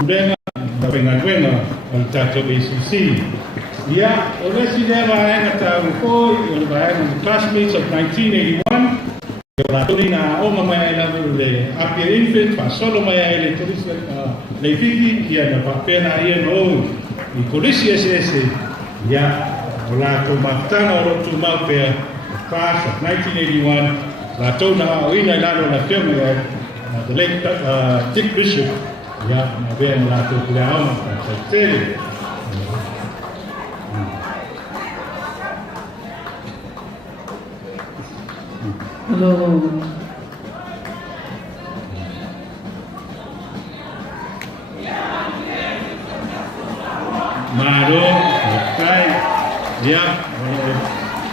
Dengan pengaduan ang tato ACC. Ya, oleh sila bayan at ko, yung bayan ng classmates of 1981, yung natuloy na o mamaya ilang ule, apir infant, pa solo maya ile tulis leifiki, ya na papel na iyan o, i polisi SS, ya, wala ko magtana o tumapel, class of 1981, lato na o ina lalo na film the late Dick Bishop, ya, nabiyan lato kuliaw na pagtili. Hello. Maro, kai, ya,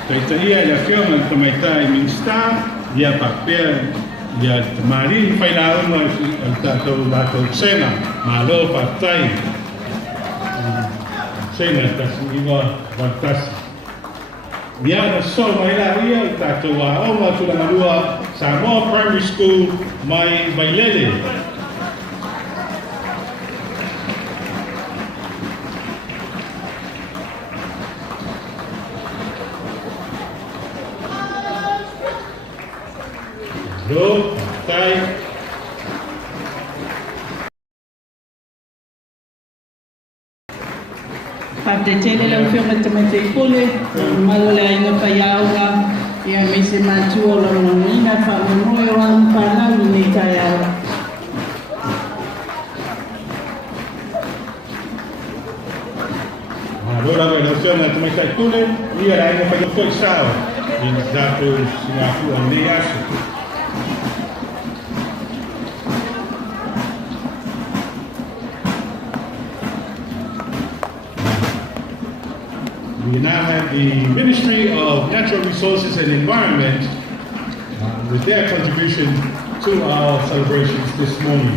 kaitaia ya film kamaita minsta, ya papel, ya marin failaun al tato sena, malo patai. Sena tas iwa batas. Dia so mai la ia tato wa o ma tu la lua Samoa Primary School mai lele. Lo, tai. Pagdetele lang firma tematei pole, malole ainga payawa, ya mese matuo la mwana fa moyo wan pana ni tayawa. Allora la relazione tematei pole, ia la ainga payawa foi sao, in dato sinafu andiasu. We now have the Ministry of Natural Resources and Environment with their contribution to our celebrations this morning.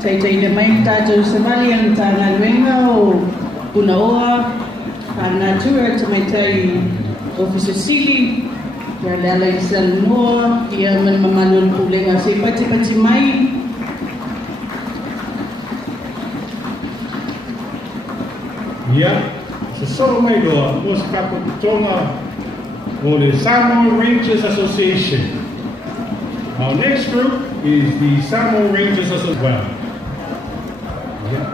Tay na may tato sa bali ang tanalwenga o punaoa, natura tumaytay Officer Sili, Lalay sa Noa, iya man mamalon puli nga si pati mai. Yeah, so may doa, most kaputonga o the Samoa Rangers Association. Our next group is the Samoa Rangers as well. Yeah.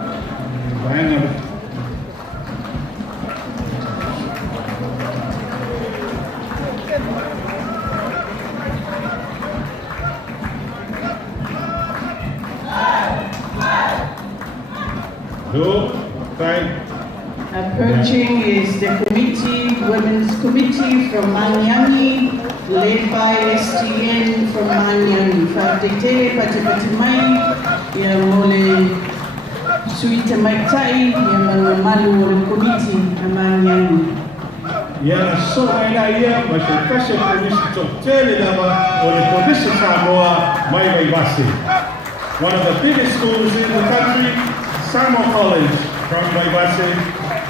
Approaching is the Women's Committee from Manyangi, led by STN from Manyangi. Fadete, Pati Mai, ya mole suite Maitai, ya malu committee Manyangi. Ya so ya mashirikasha polisi totele lava o polisi Samoa mai basi. One of the biggest schools in the country, Samoa College from Maibase,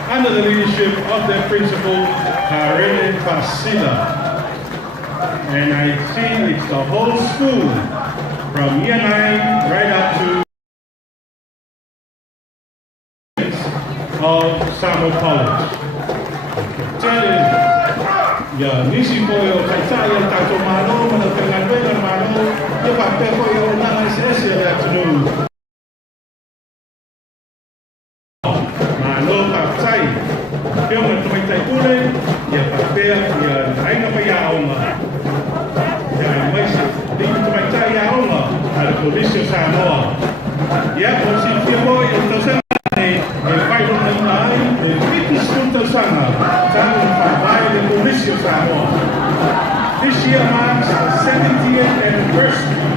under the leadership of their principal, Karene Pasila. And I see it's the whole school, from year 9 right up to of Samoa College. Ya nisi po yung kaitaya tato malo, manatang alwela malo, yung papel po yung nang SS yung afternoon. Malo kapsay, yung tumitay ule, yung papel, yung ay napayaw nga. Yung may di tumitay yaw nga, al polisyo Samoa. Ya po si Timo, yung tosan ay kayo ng naay, pitis punta sana, sa pagbahay ng polisyo Samoa. This year marks the 70th anniversary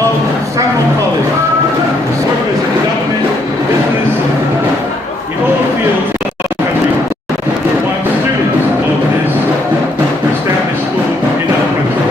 of Samoa College. Service in government, business, in all fields of the country. We want students of this established school in our country.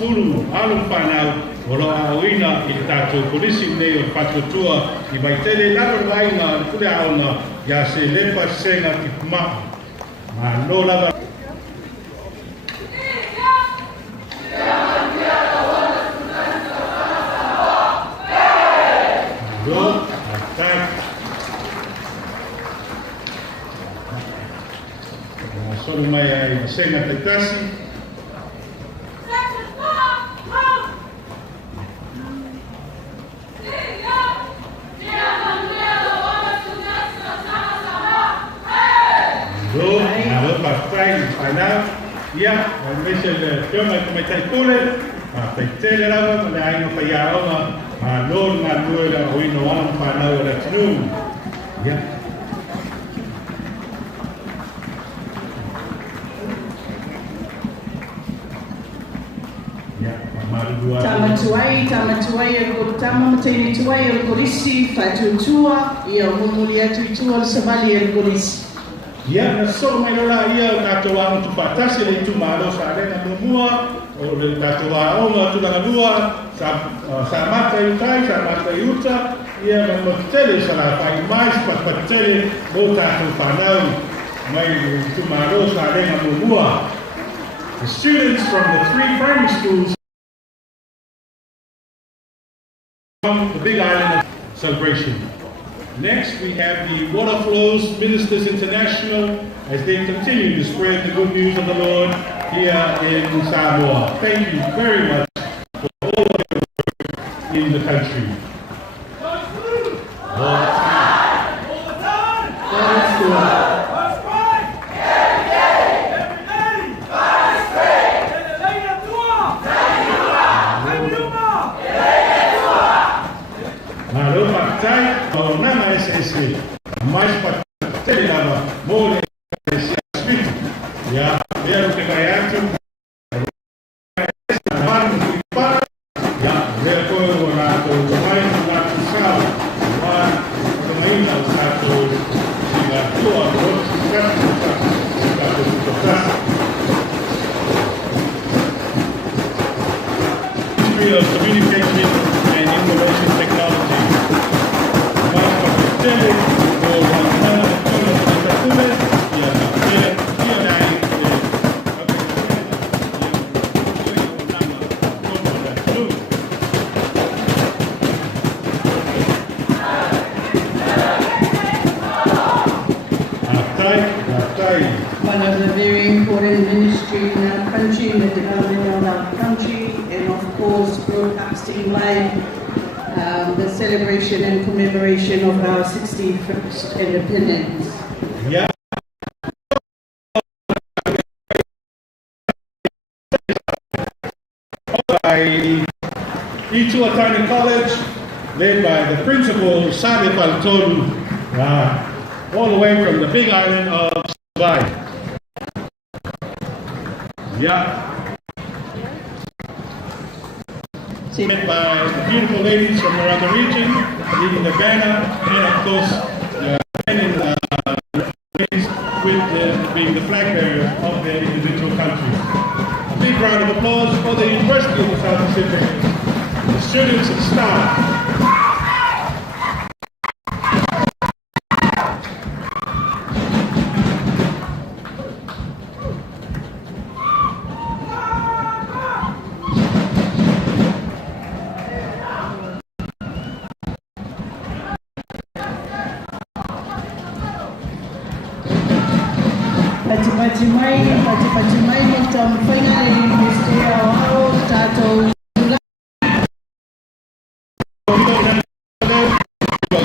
Sefulu alum whanau o roa auina i tātou polisi nei o whatutua i mai tele lava wainga i kule aonga ia se lepa senga ki kumaku. Ma no lava Go, attack. Solo mai ai senga taitasi. Go, now partai final. Ia, invece il fiume come tai pure, ma per te lava ma ai no paiaoma, ma non na due la uino on final la tnu. Ia. Tamatuai e ko tamamatei tuai e polisi fatutua ia mumuli atu tua savali e polisi. Ia na so mai ora ia o tato wa tu patasi le tu malo sa le na mua o le tato wa o ma tu na lua sa mata i tai sa mata i uta ia na mo tele sa la pai mais pa tele mo tato panau mai tu malo sa le na mua. The students from the 3 primary schools from the Big Island celebration. Next, we have the Water Flows Ministers International as they continue to spread the good news of the Lord here in Samoa. Thank you very much for all of your work in the country. Mais para ter lava more esse aspecto já ver que vai antes para já ver como na to mais na sala lá também na status da tua communication and information technology mais para ter one of the very important ministry in our country, in the development of our country, and of course broadcasting live the celebration and commemoration of our 61st independence. Yeah. By Ituatani College, led by the principal, Sabe Palton, all the way from the Big Island of Savai. Yeah. Led by the beautiful ladies from around the region, leading the banner, and of course, men in ladies with being the flag bearers of their individual countries. A big round of applause for the University of the South Pacific, the students and staff. Patimai mtamfanya historia wao tato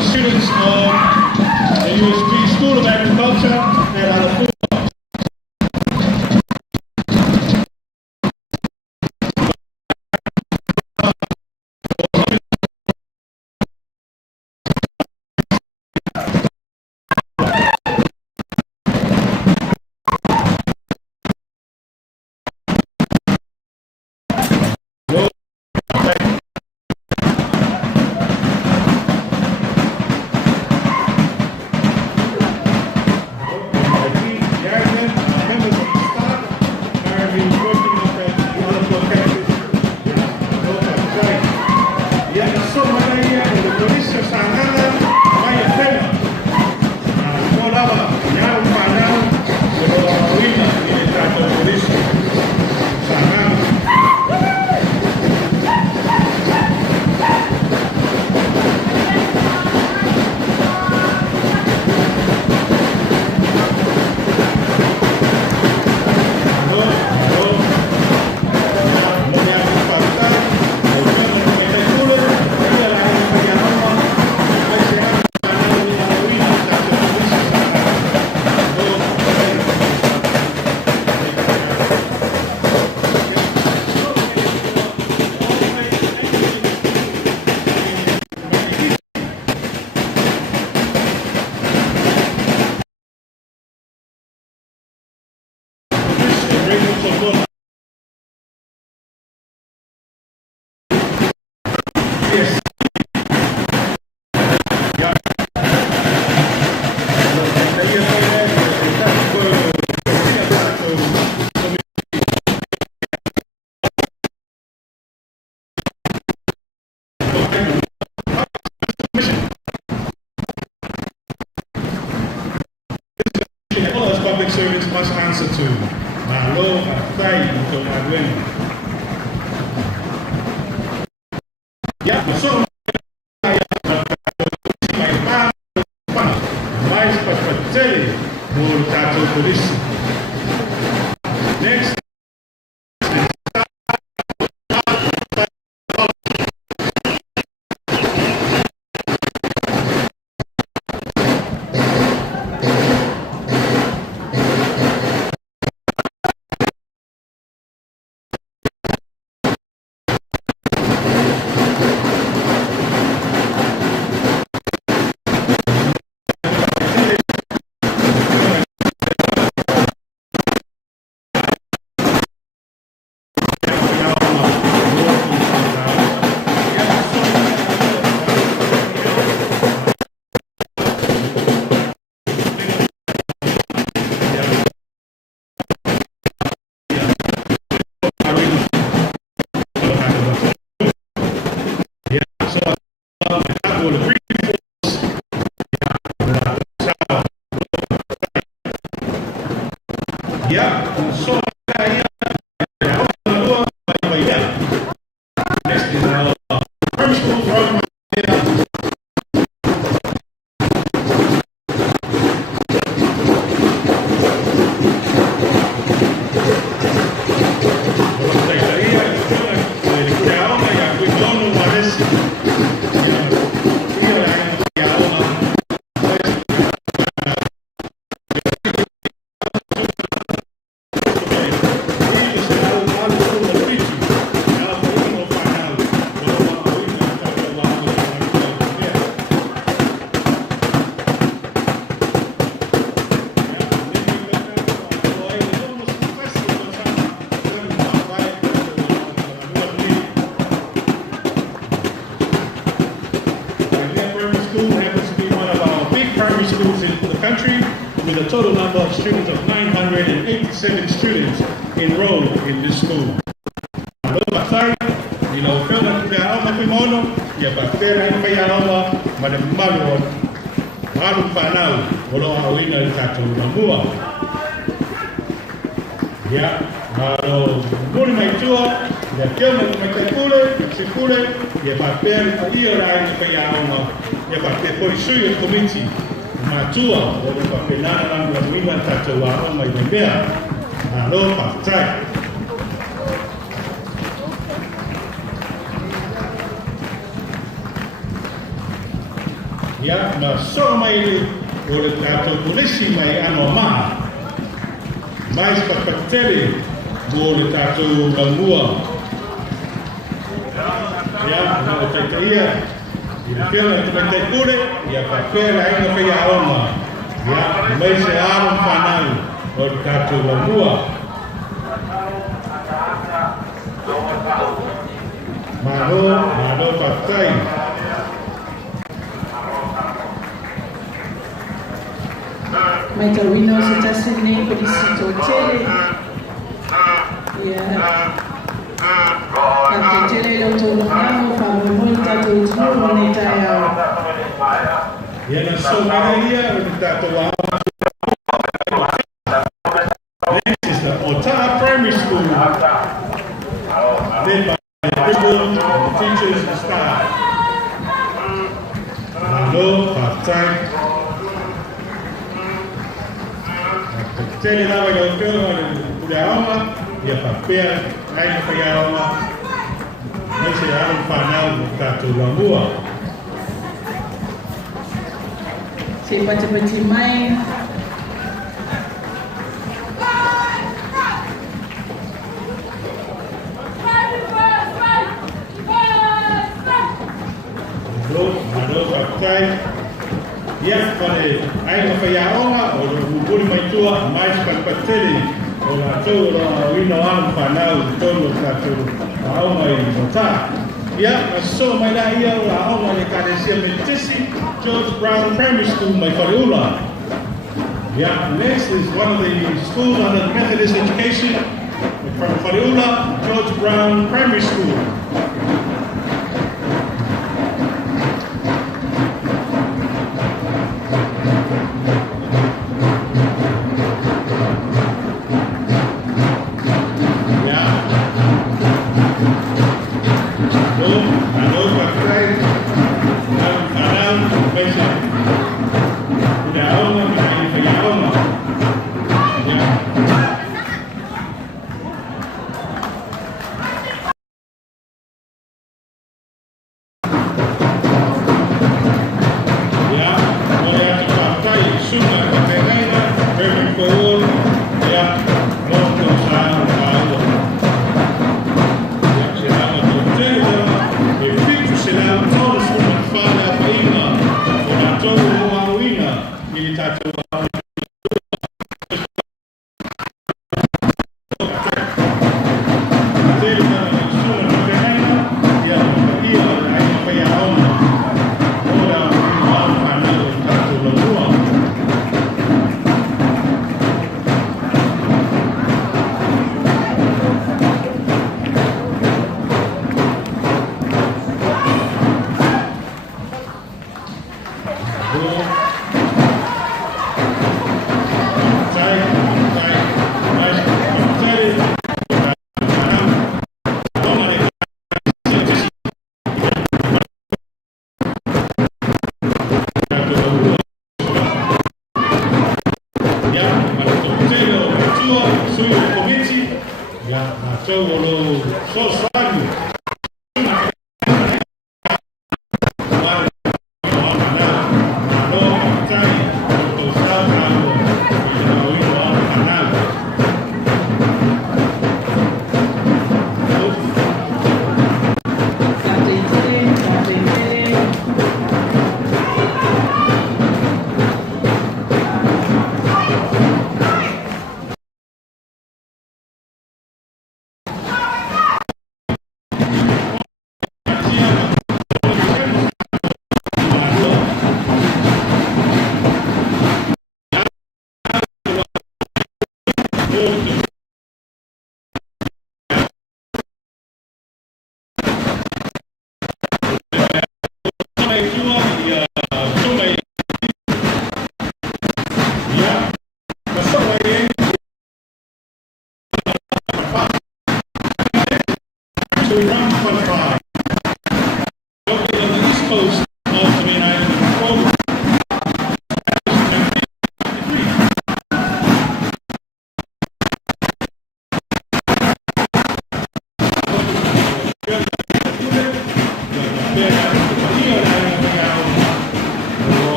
students of the USP School of Agriculture and other Yes. All us public servants must answer to my Lord, my faith, and my women. Yeah, so mais passpatelli voltato polisi. Next. With a total number of students of 987 students enrolled in this school. Matua, o le papenana lang la wina tatawa o mai mea. Alo patai. Ya, na so mai o le tato polisi mai ano ma. Mais papatele o le tato lamua. Ya, na o taitaia. Il fiore di Pentecure, e a papel ainda foi a alma. Ya, mai se aron panal, o tato lamua. Mano patai. Mai tawino sa tasine pelisito tele. Ya. Kakitele lo tolo namo pa multa to tulu ni tayo. Ya na so dia tato wa. This is the Otala Primary School. Led by the principal, the teachers, and staff. Hello, part-time. Tele lawa yo kyo kuda ama ya papel ai pa ya ama. Mai se aron panal tato lamua. Si pati mai ya pare ai ma fa ya oma o buri mai tua mais palpateli o la toro wino an panau tono tato au mai nota Yeah, so my idea I want to kind of see George Brown Primary School, my Whareula. Yeah, next is one of the schools under Methodist education from Whareula, George Brown Primary School.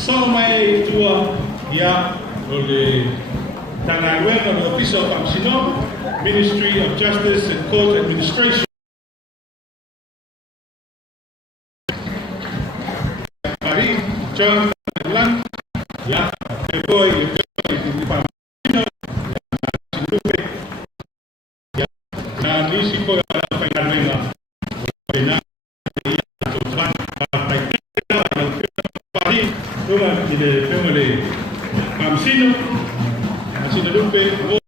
So may tua ya oleh tangan web of the Office of Ministry of Justice and Court Administration. Mari, John Lang, ya, Peboy, ya, na nisi ko ang pagkakalala. Pari, tuman, family. Pamsino, Masina Lupe,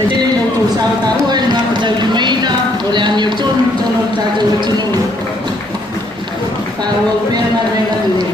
Jadi untuk sahabat tahu yang nak berjaya maina oleh Amir John tolong tahu macam tahu biar mana ni.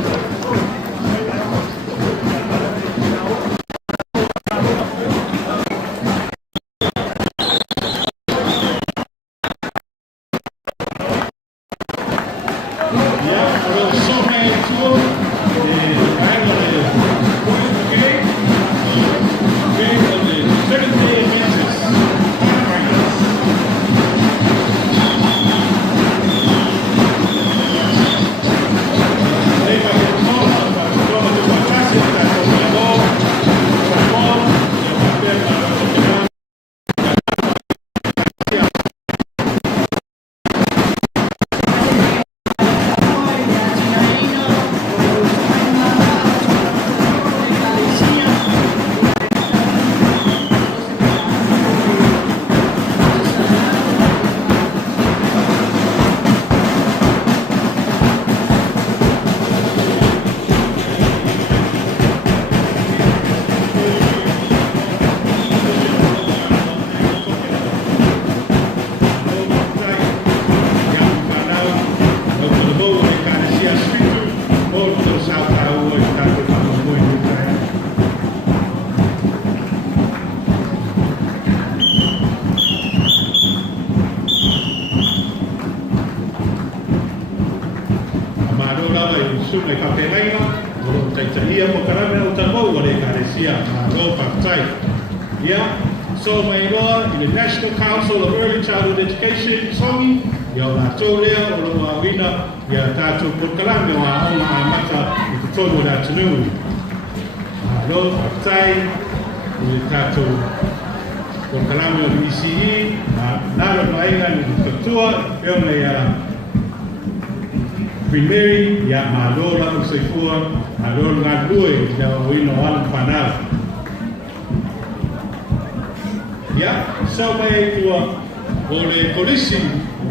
Sungai Kapenaina, belum cai-caia mo karame utamo wale karesia malo partai. Ya, so my Lord, in the National Council of Early Childhood Education, SOMI, ya la tolea o lo wina ya tatu pokalame wa ona mata i todo da tunu. Malo partai i tatu pokalame o ICE, na lo mainga ni tutua, eu ya Primary ya malora usifua malora ngadue ya wino wala panal ya so may tua ole polisi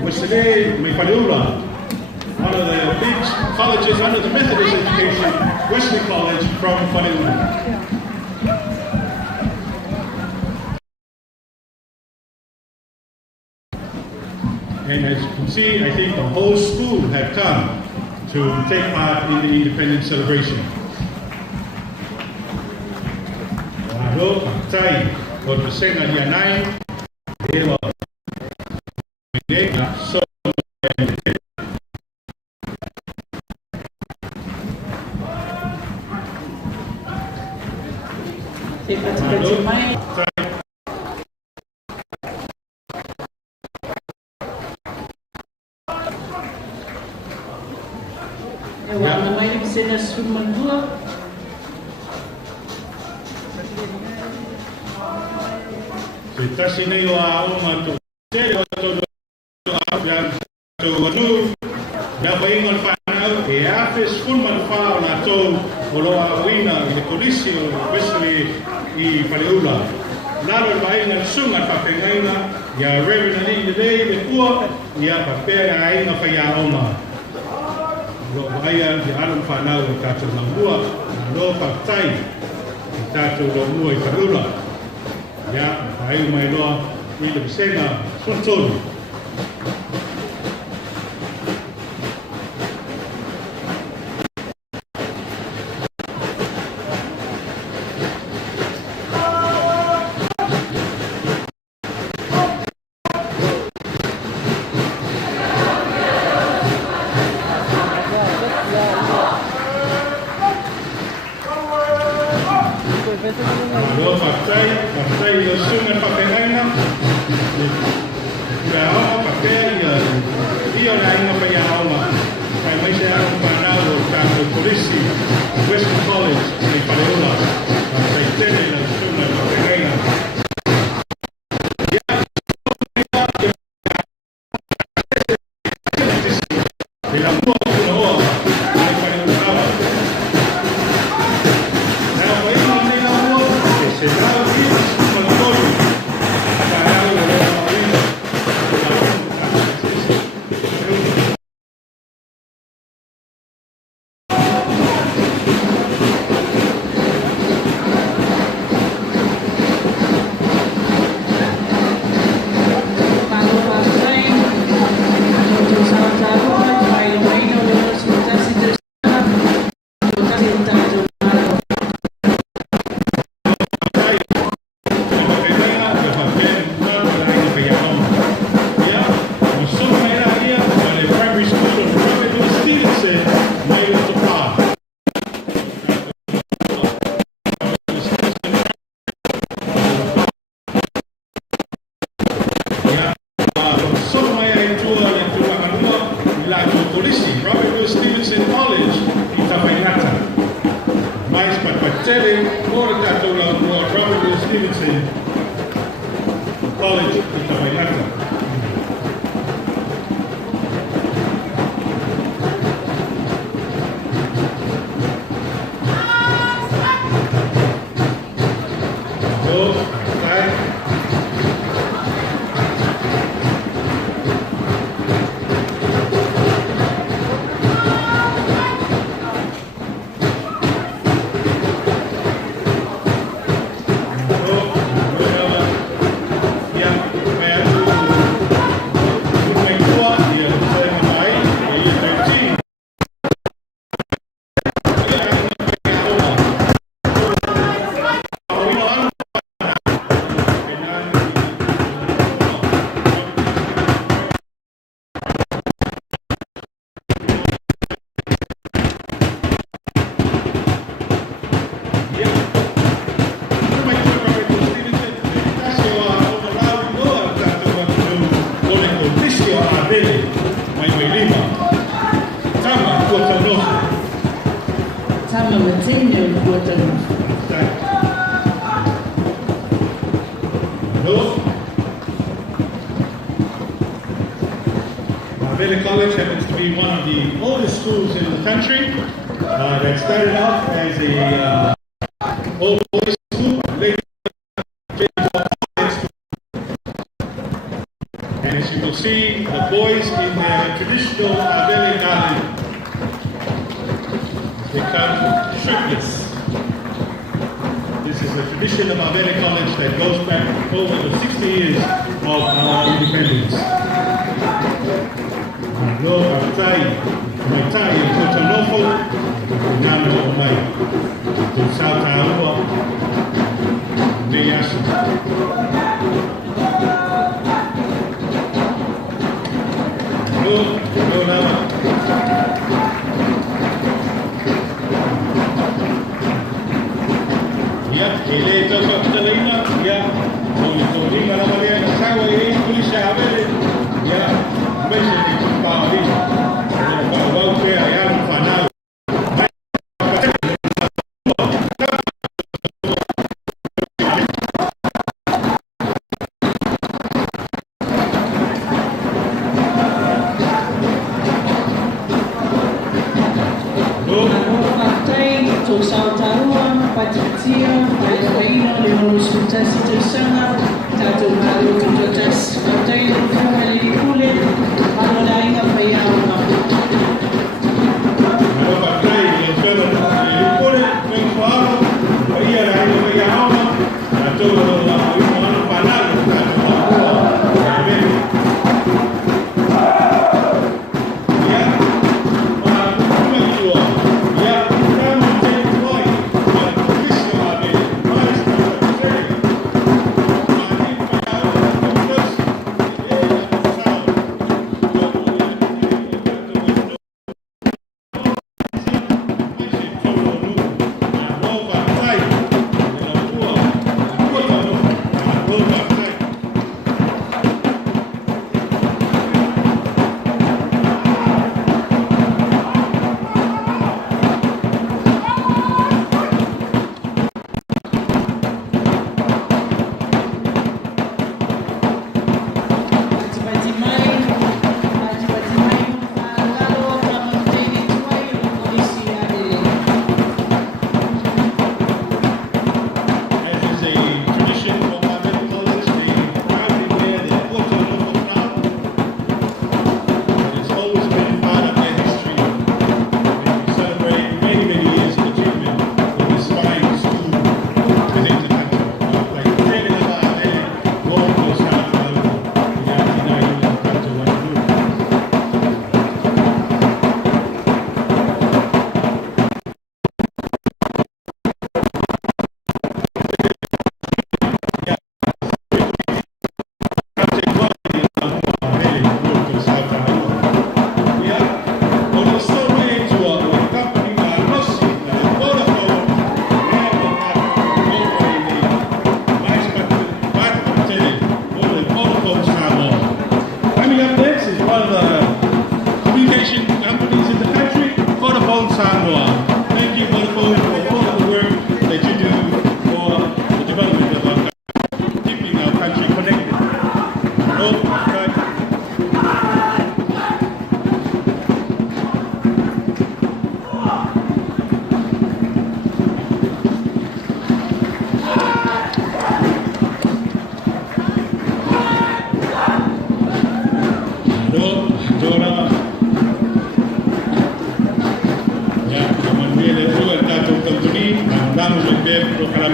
wasle may palula one of the big colleges under the Methodist education, Wesley College from Palula. And as you can see, I think the whole school had come to take part in the independence celebration. Lalu, partai berpesena dia naik, dewa mereka so Warna mai sena suman dua. Kita sini wa umat tu. Saya tu dan tu wadu. Dah baingon panau. Afis pun manfaat na tu. Kalau awina di polisi Wesley I Palula. Lalu baingan sungat papengaina. Ya Reverend Ali today the poor. Ya papera aina faya oma. Ayah di alam fanau kata lambua, lo partai kata lambua ikarula, ya ayah mai lo ini bersena sunsun. Lo partai yang sungai papengaina, ya pakai dia lain apa yang awak. Saya masih ada panau kantor polisi West College di Palula. Saya tanya yang sungai papengaina. Now, college ito may nasa. Tama matenyo important. Valley College happens to be one of the oldest schools in the country. That started off as a old boys school, later and as you will see, the boys in their traditional Valley garden become shirtless. This is a tradition of our Valley College that goes back over the 60 years of our independence. Lo atai, mai tai ko te nofo, ngana o mai, te sata aua, me asu. Lo nama. Ya, ele toka kutalina, ya, ko ringa na maria na sawa e kulisha abele, ya, mbese ni kupawali, ya kwa waupe ya mfanao. To Samoa, Patitia, Palestina, le Morusuta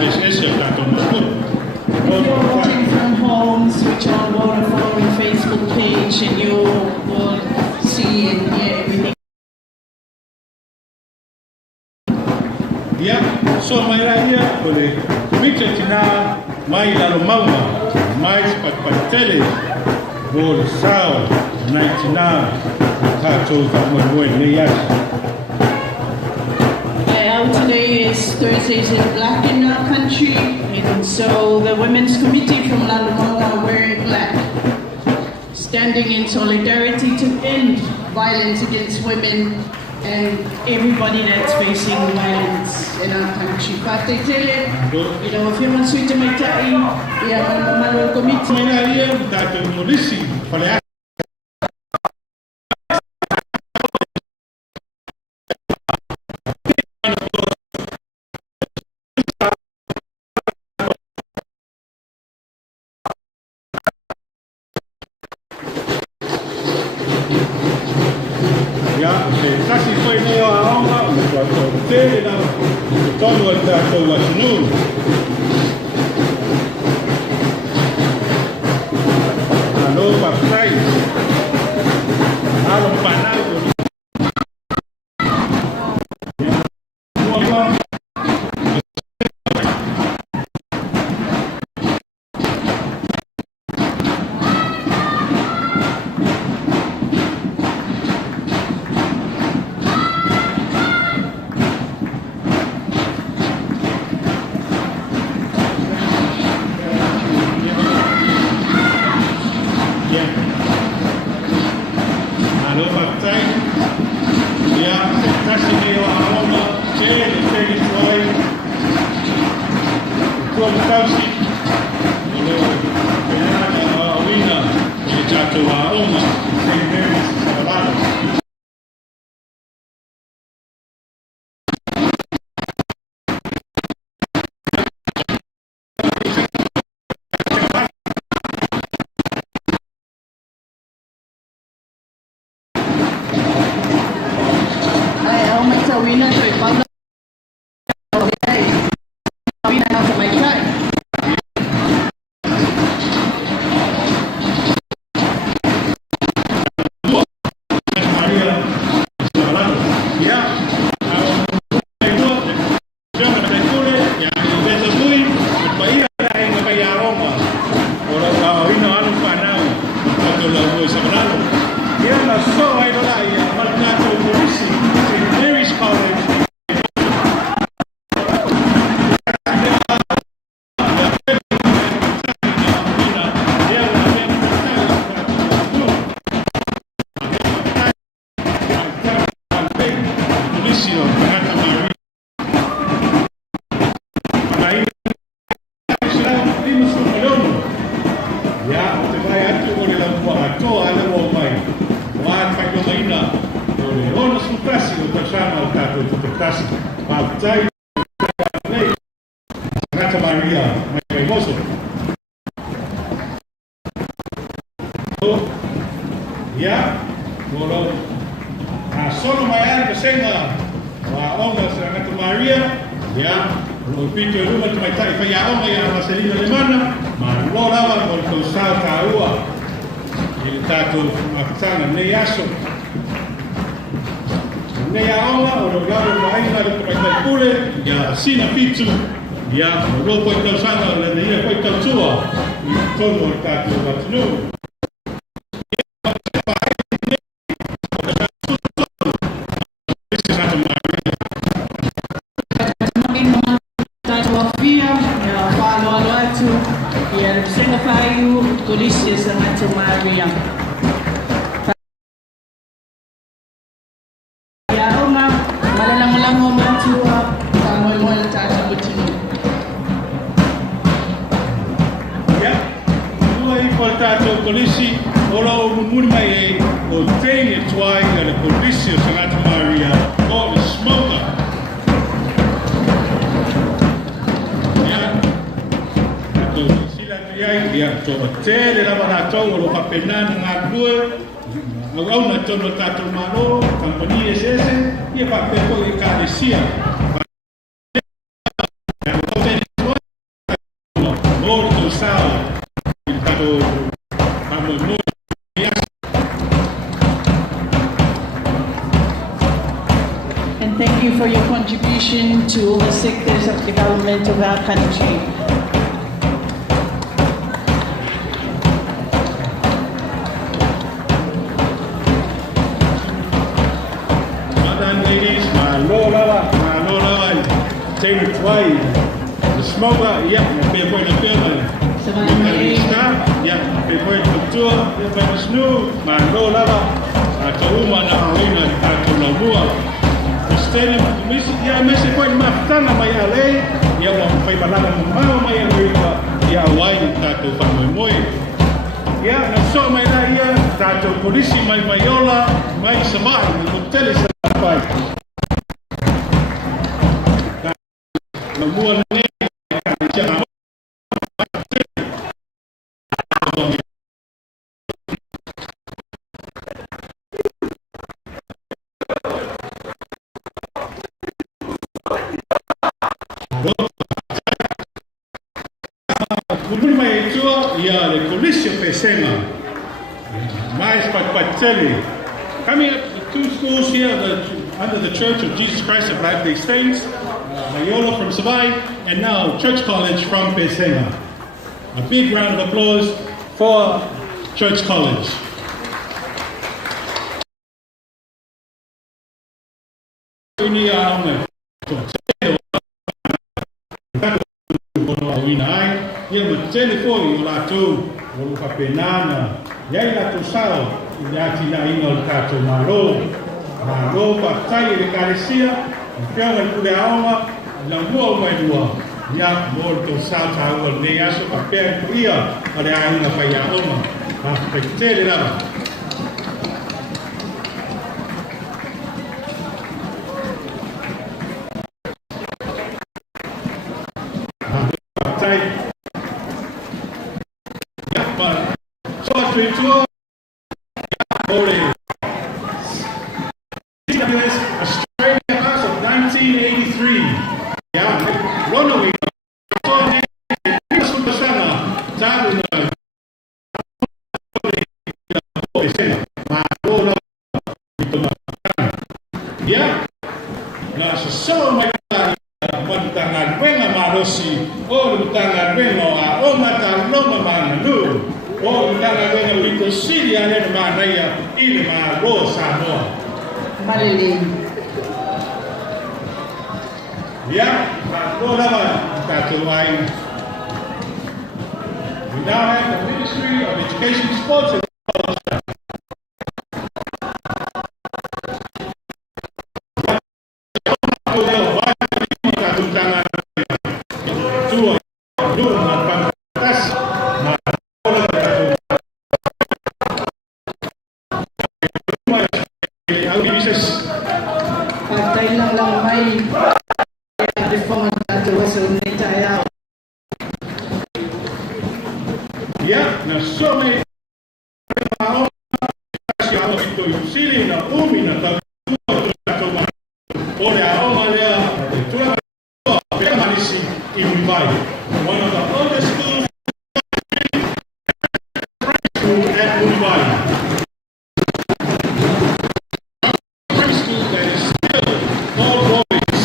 SS yang tak tahu. If you're watching from home, switch on Vodafone Facebook page and you will see and hear everything. Ya, so mai raya boleh bicara tina mai lalu mauma, mai sepat tele, boleh saw, naik tina, kacau tak boleh niat. Today is Thursdays in Black in our country, and so the Women's Committee from Lalumanga are wearing black, standing in solidarity to end violence against women and everybody that's facing violence in our country. Pate tele, if you want to make that in, we have a manual committee. Mana dia tak polisi, pada kasi foi meio a alma, o trator dele, todo o trator was new. Alô, papai. Alô, panal. Ya, kalau solo mayar bersama orang Santa Maria, ya, kalau pikir rumah cuma tak payah orang yang masih di mana, malu lawan kalau kau tahu, ini tahu macam ni asal. Ni orang orang lain ada tempat pule, ya sini picu, ya, kalau kau sana dan dia kau tahu semua, itu orang tahu macam polisi Santa Maria. Ya Oma, malalang-lang man tuwa kamoy mo ang tatabutin. Ya, dua importato polisi, ora umurmai o tem tuai da polisi Santa Maria, o smoker. Dia coba tele la bana tau lo kapenan ngadue au na tono tato malo compagnie SS ia pa pe ko ikadesia ya ko te tātou mo And thank you for your contribution to all the sectors of development of our country. Madam ladies, my Lola, take it twice. The smoker, yeah, people in the building. Yeah, people in the tour, people in the snow, my Lola, I told woman, I told the woman. Stadium, misi ko maftana mai ale, ia mo fai balanga mo mai ale ia wai tato famoi. Ia na so mai la ia tato polisi mai maiola, mai samai, no tele samai. Na mua ne ka le coliseo pesema, mais pateli. Coming up, the two schools here under the Church of Jesus Christ of Latter-day Saints, Mayola from Savai, and now Church College from Pesema. A big round of applause for Church College. Ia ma telefoni o lātou o luka penana. Iai lātou sao i ati na inga o tātou malo. Malo patai e karesia, i peona i kule aonga, i la mua o mai lua. Ia mo o tō sao tāua nei aso pa pēr ia a le ainga pai aonga. Ma pai tele lava. Patai. Australia House of 1983. Yeah, runaway. Yeah, na so mai tangan wenga marosi o tangan wenga o mata loma manu. O tangan wenga wito sili ane manaya ile ma go Samoa. Malili. Yeah, go lava tato wine. We now have the Ministry of Education, Sports and Culture. Yeah, na so many sili na umi na tatua ole aoma lea tua permanisi in Mumbai. One of the oldest schools at Mumbai. Primary school that is still all boys.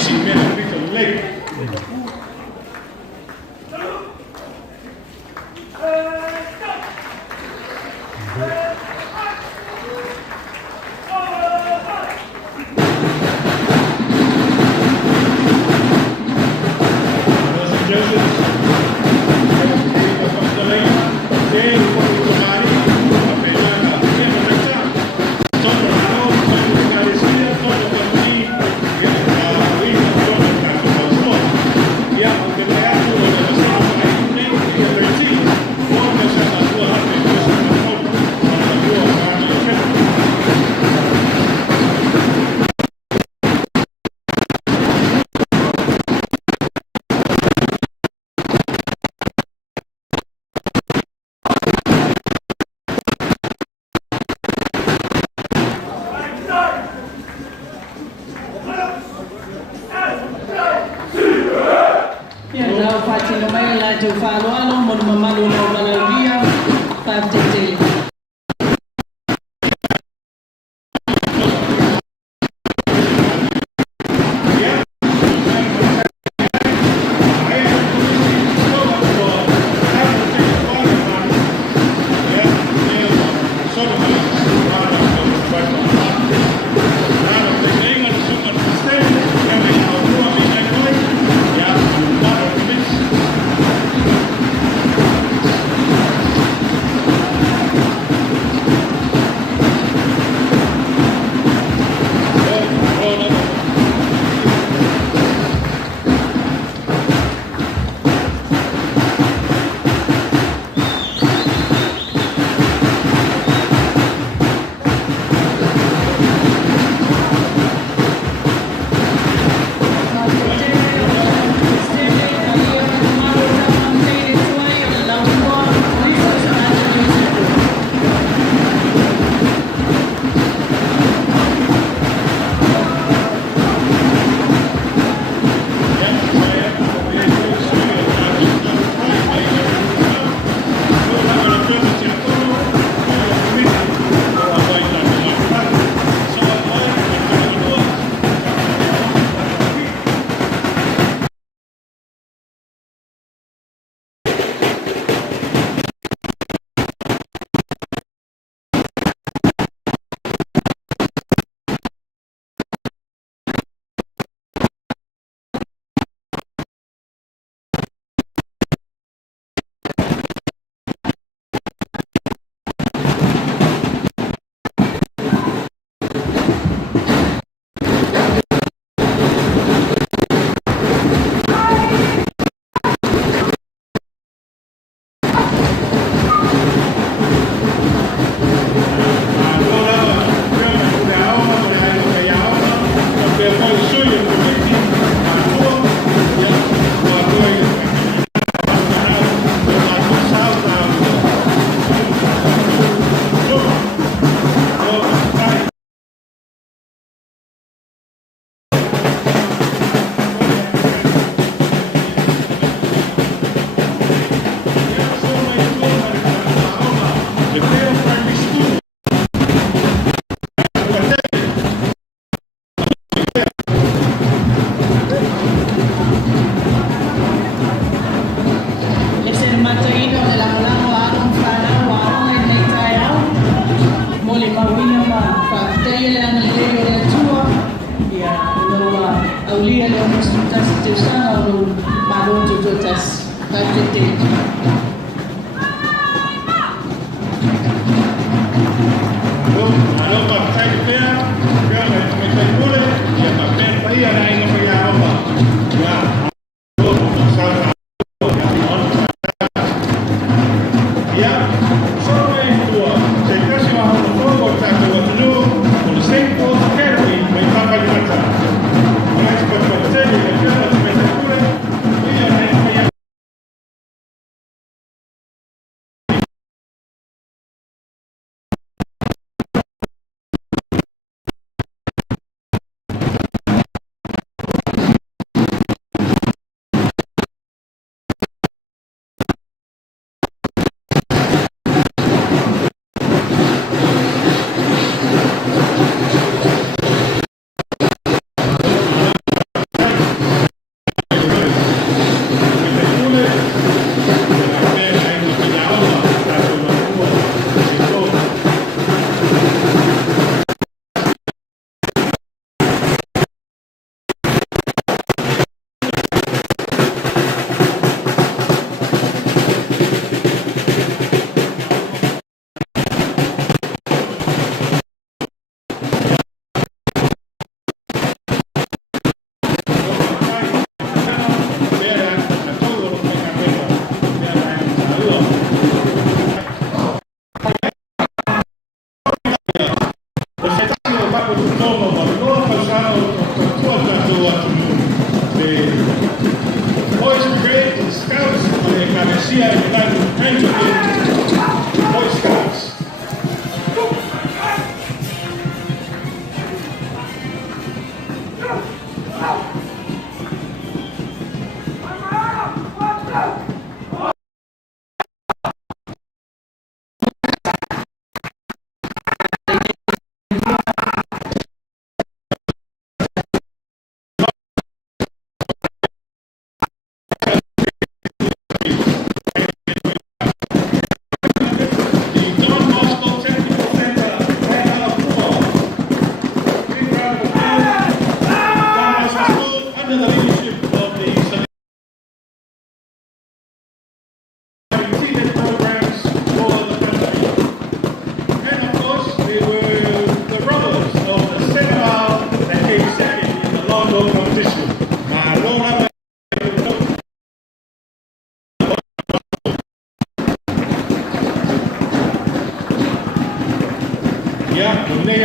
isi mea pita lei.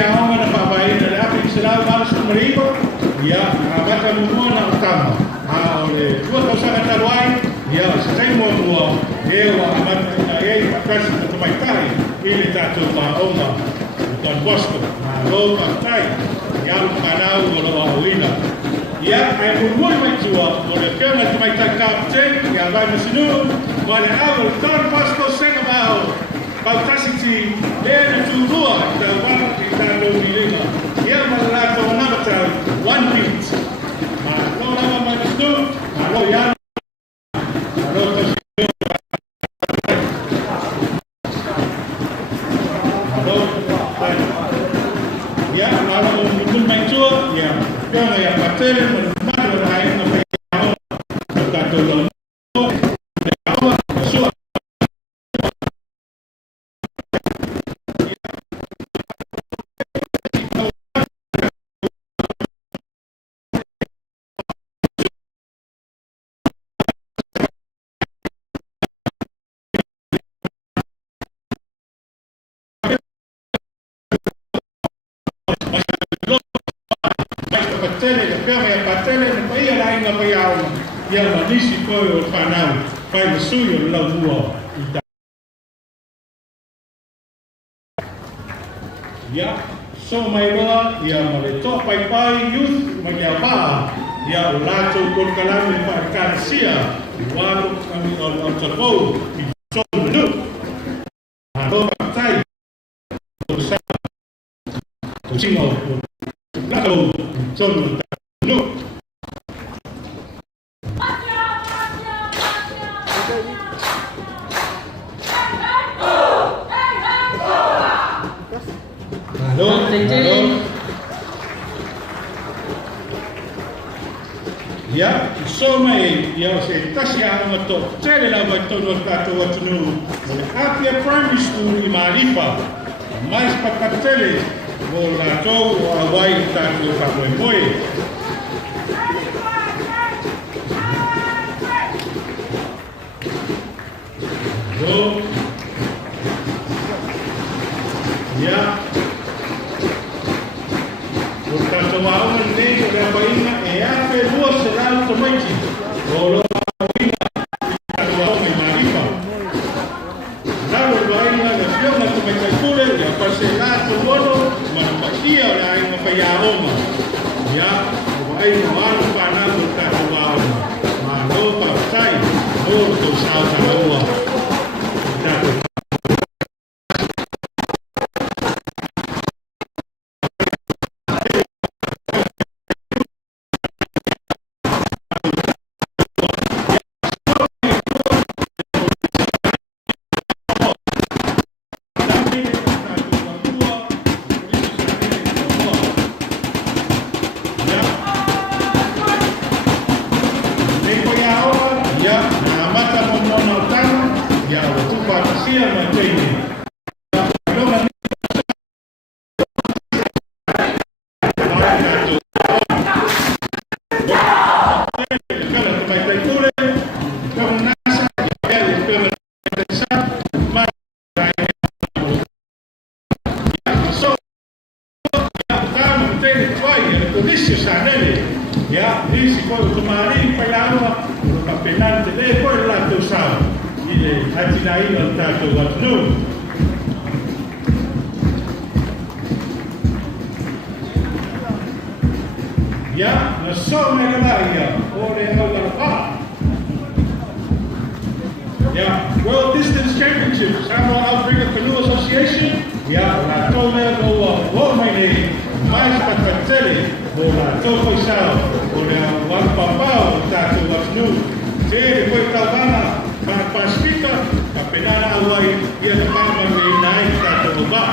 yaonga na papaina le api sila malas kumariba ya abata mo na utama ole tua kausa taruai ya sai mo mo wa amata na ye kasi to mai tai ile tatu maonga Don Bosco lo patai ya kanau lo wina ya ai mo mai tua ole kena to mai tai captain ya vai masinu male avo Don Bosco sing about Baltasiti, then to Lua, the one in Tando here, Malato, another 1 beat. My Lord, I'm going to do, my Lord, Yan, my Lord, yeah, my Lord, you make sure, yeah, you're my pattern, but not what I am going to do. Nisi koe o whanau, whai na sui o lau mua I ta. Ia, so mai roa, ia ma le tō pai pai youth, ma kia paa, ia o lātou kor kalame wha e kārasia, I wāro kami o tāpou, I tō manu. A tō patai, o sa, o singo, o lātou, I tō manu. Hello, hello. Ya, so mai ya se tasia na to tele la vai to no tato watunu. Happy primary school I Maripa. Mais pakatele mo la to awai tato ka moi. Go. Ya. Tanto a un negro de la vaina e a peluo será automático. O lo vaina tanto a un maripa. Dalo vaina de fiona como calcule y a parcelar tu bono, manufactura la en falla oma. Ya, vaina malo para no tanto a un. Malo para sai, no to salta la ua. Tanto ya, lì si può domani pagare una penante e poi l'altro sa il atinaino al tato guardo ya, la sola galaia ore alla yeah, World Distance Championships, Samoa Africa Canoe Association. Yeah, la tome o mai mais patele, o la toko sao, o la wapapao tato wafnu. Se foi talvana para paspita, a penana awai ia na pama ni nai tato ba.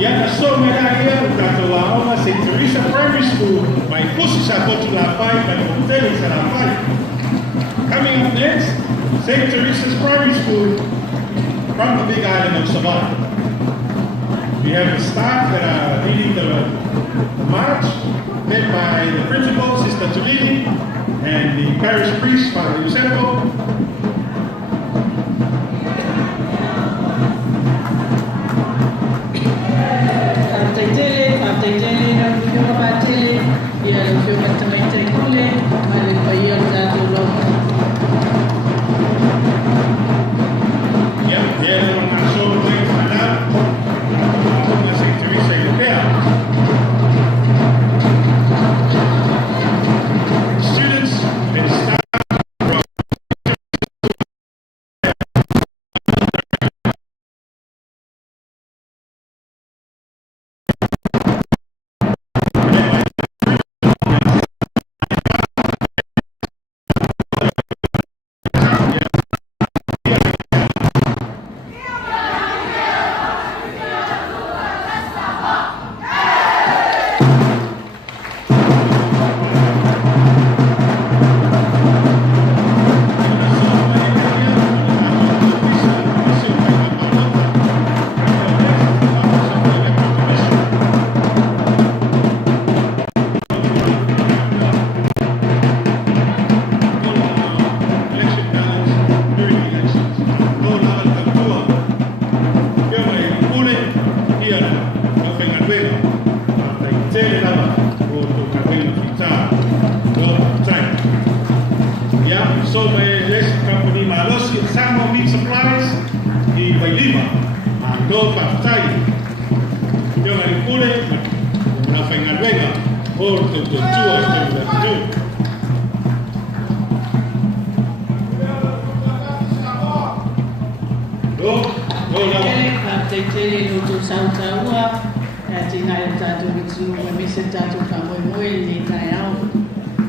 Ia na so mera ia tatou aonga St. Teresa Primary School mai pusi sa potu la pai mai hoteli sa la pai. Coming up next, St. Teresa's Primary School from the Big Island of Samoa. We have the staff that are leading the march, led by the principal, Sister Tulili, and the parish priest, Father Yusepo.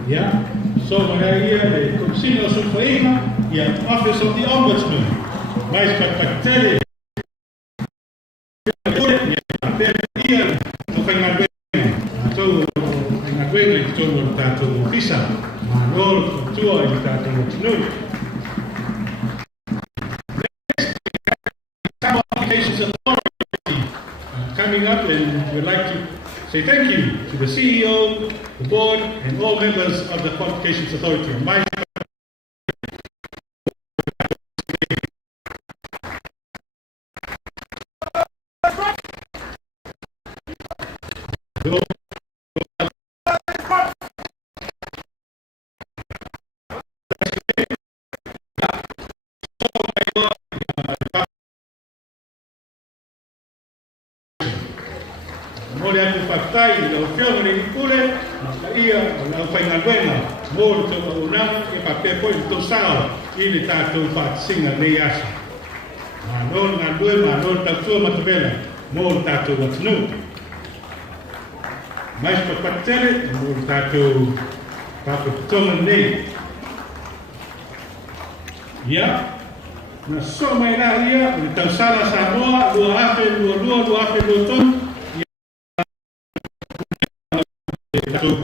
Yeah, so here the Consiglio Supremo, the office of the Ombudsman, mais para coming up, and we'd like to say thank you to the CEO, the board, and all members of the Qualifications Authority. Ili tātou whātinga nei asa. Mānon ngā lue, mānon tātua matawela, mō tātou watinu. Mais pa patere, mō tātou whakatonga nei. Ia, na so mai rā ia, ni tau sala Samoa, lua afe, lua afe, lua tonu. Ia, tātou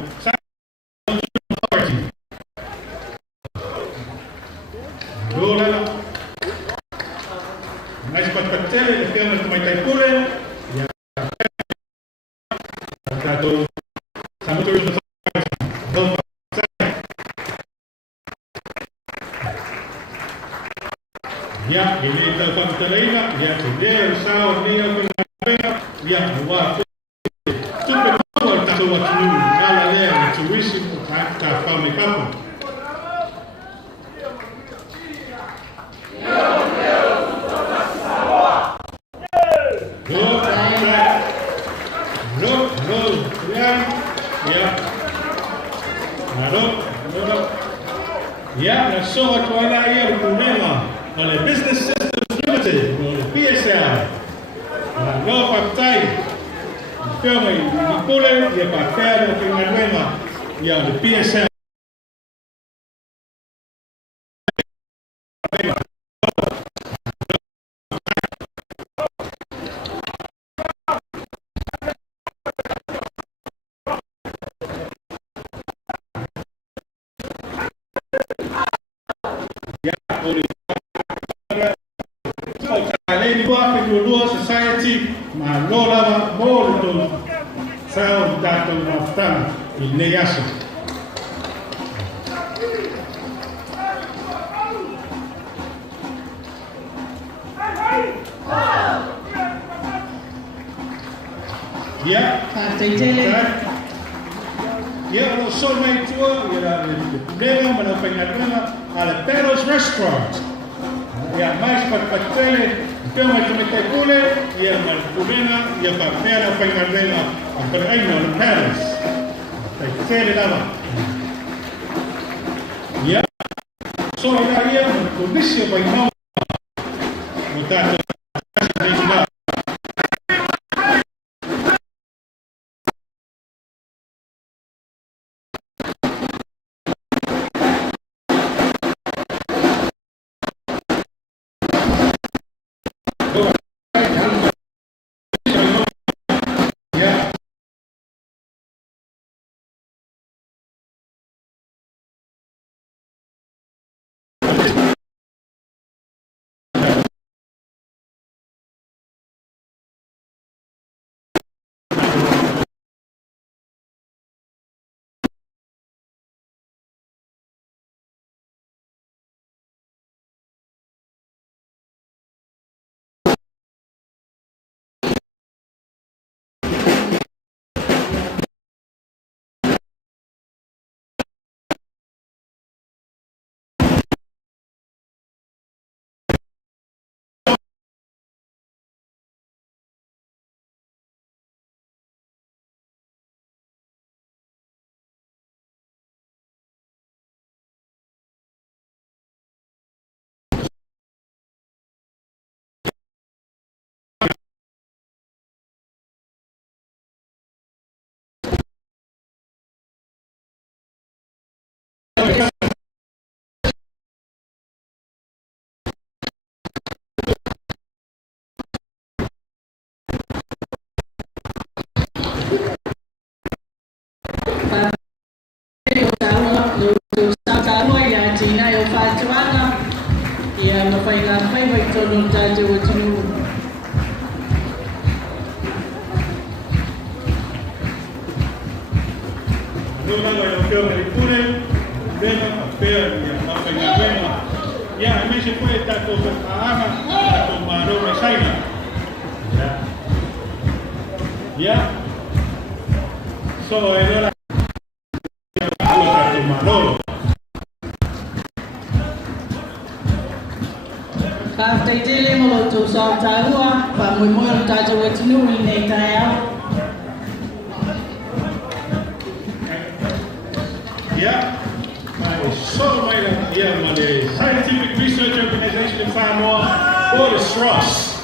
ya, ini telepon terima, ya, dia usah dia punya, ya, buat tu perlu tak buat dulu, kalau dia tuition tak faham apa. Ya, na so at wala iya problema. Oleh Business Systems Limited, oleh PSL. No pagtay. Firma di pula dia pakai dengan problema yang di PSL. Pua ke Lua Society ma lola mo to sao dato maftan il negaso. Ya, ya lo so mai tua ya nega mana pengadana ala Peros Restaurant. Ya mais patele pelo mais que pule ya mal pulena ya papera pengadana para aí no Peros. Patele lava. Ya so ya kondisi by now mutato so allora Tele mo to sa taua pa mo mo ta jo tinu ni ta ya. Yeah, my scientific research organization in Samoa, or the SROS.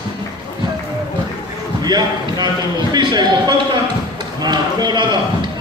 Yeah, nato ufficio di pauta, ma non la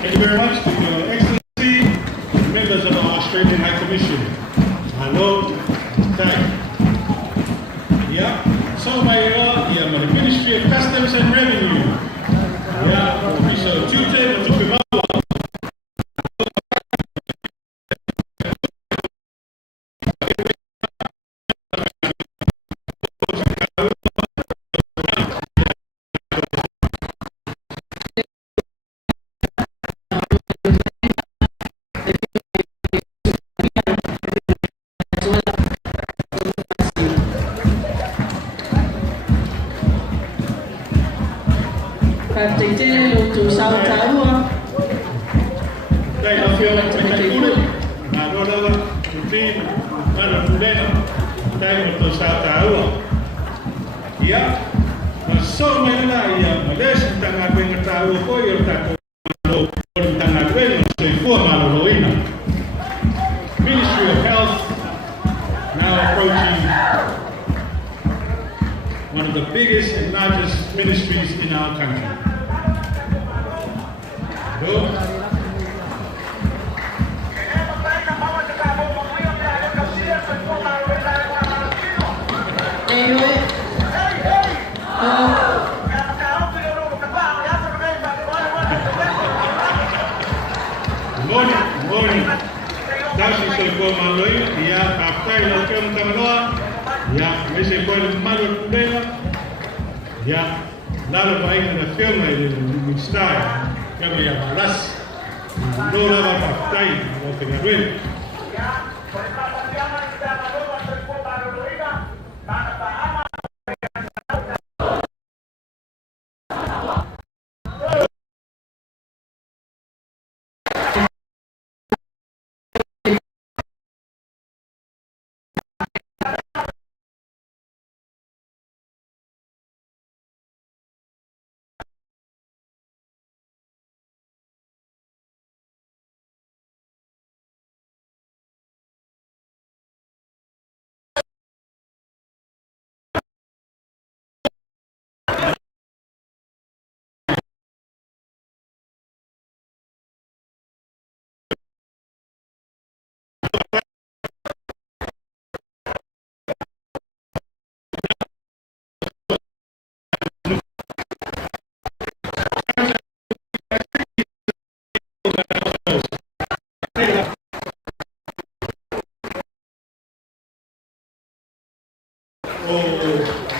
Thank you very much to Your Excellency, members of the Australian High Commission. Hello, thank you. Yeah, so my the Ministry of Customs and Revenue. Yeah, Officer Tutor, Dr. Pimawa. Katetele lotu sautaua. Dai la fiora trekule. Na rola tutin mana pudena. Dai lotu sautaua. Ya. Na so mena ya mades tanga kwenye tau ko yo tako. Tanga kwenye so informa loina. Ministry of Health now approaching one of the biggest and largest ministries in our country. Morning. Dashi soy por Maloy, ya hasta el que me cambió, ya me se fue el malo pudera, ya nada para ir a la firma y estar, ya me llama las, no la va a pasar, no te gané.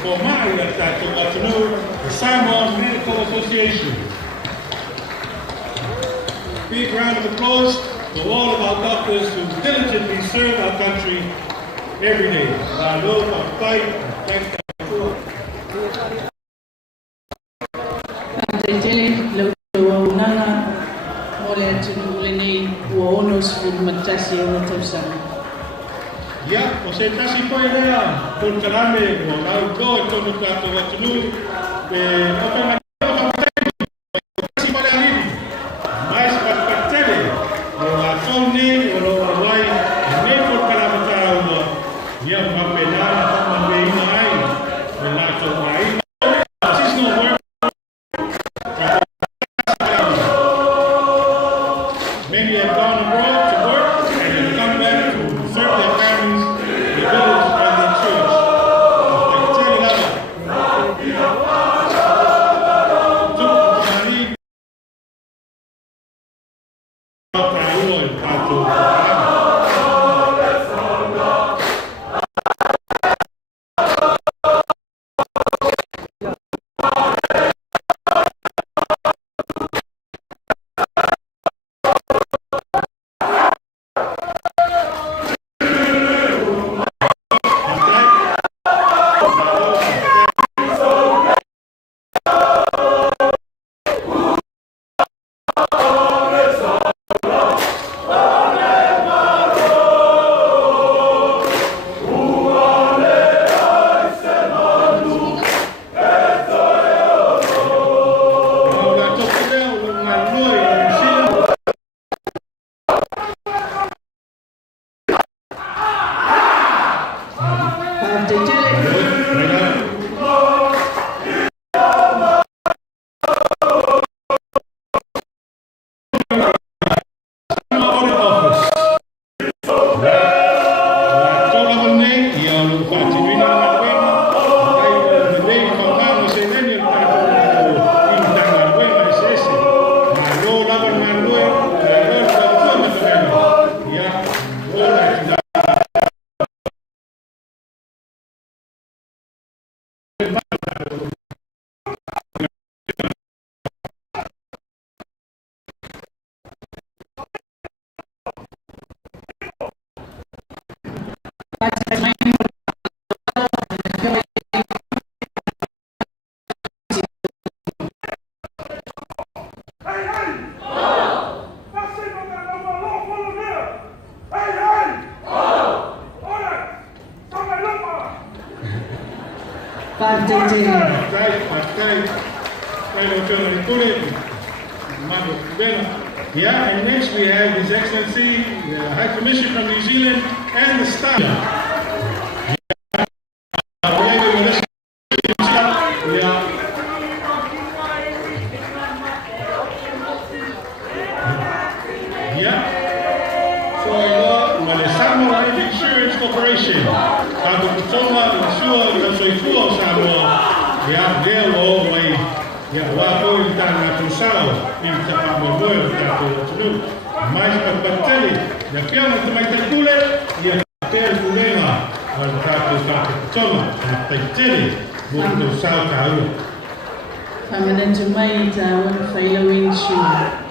For my the Samoa Medical Association. Big round of applause for all of our doctors who diligently serve our country every day. I know our fight. Thank you. Ya, o sea, casi fue idea por canarme, o la do, esto no trato de tu, casi vale a mí, mais para cartele, o la zone, o lo guay, nem por canarme uma, ya uma penada, uma beina aí, o la to aí, this no work. Many have gone abroad to work and have come back to serve their families, their village, and their church. I can tell you that. Pātete. Yeah, and next we have His Excellency, the High Commissioner from New Zealand, and the staff. Samoa Insurance Corporation. Tanto Kutonga, Lasua, Lasoifua, Samoa. Yeah, they're all way. Yeah, Wapo, Tana, Tusao, in Tapamoy, Tato, Tunu. Mais Pateli, the Piano to my Takule, yeah, Tel Kulema, or Tato Kutonga, and Taiteli, Moto South Alu. Permanent to my town, following shoe.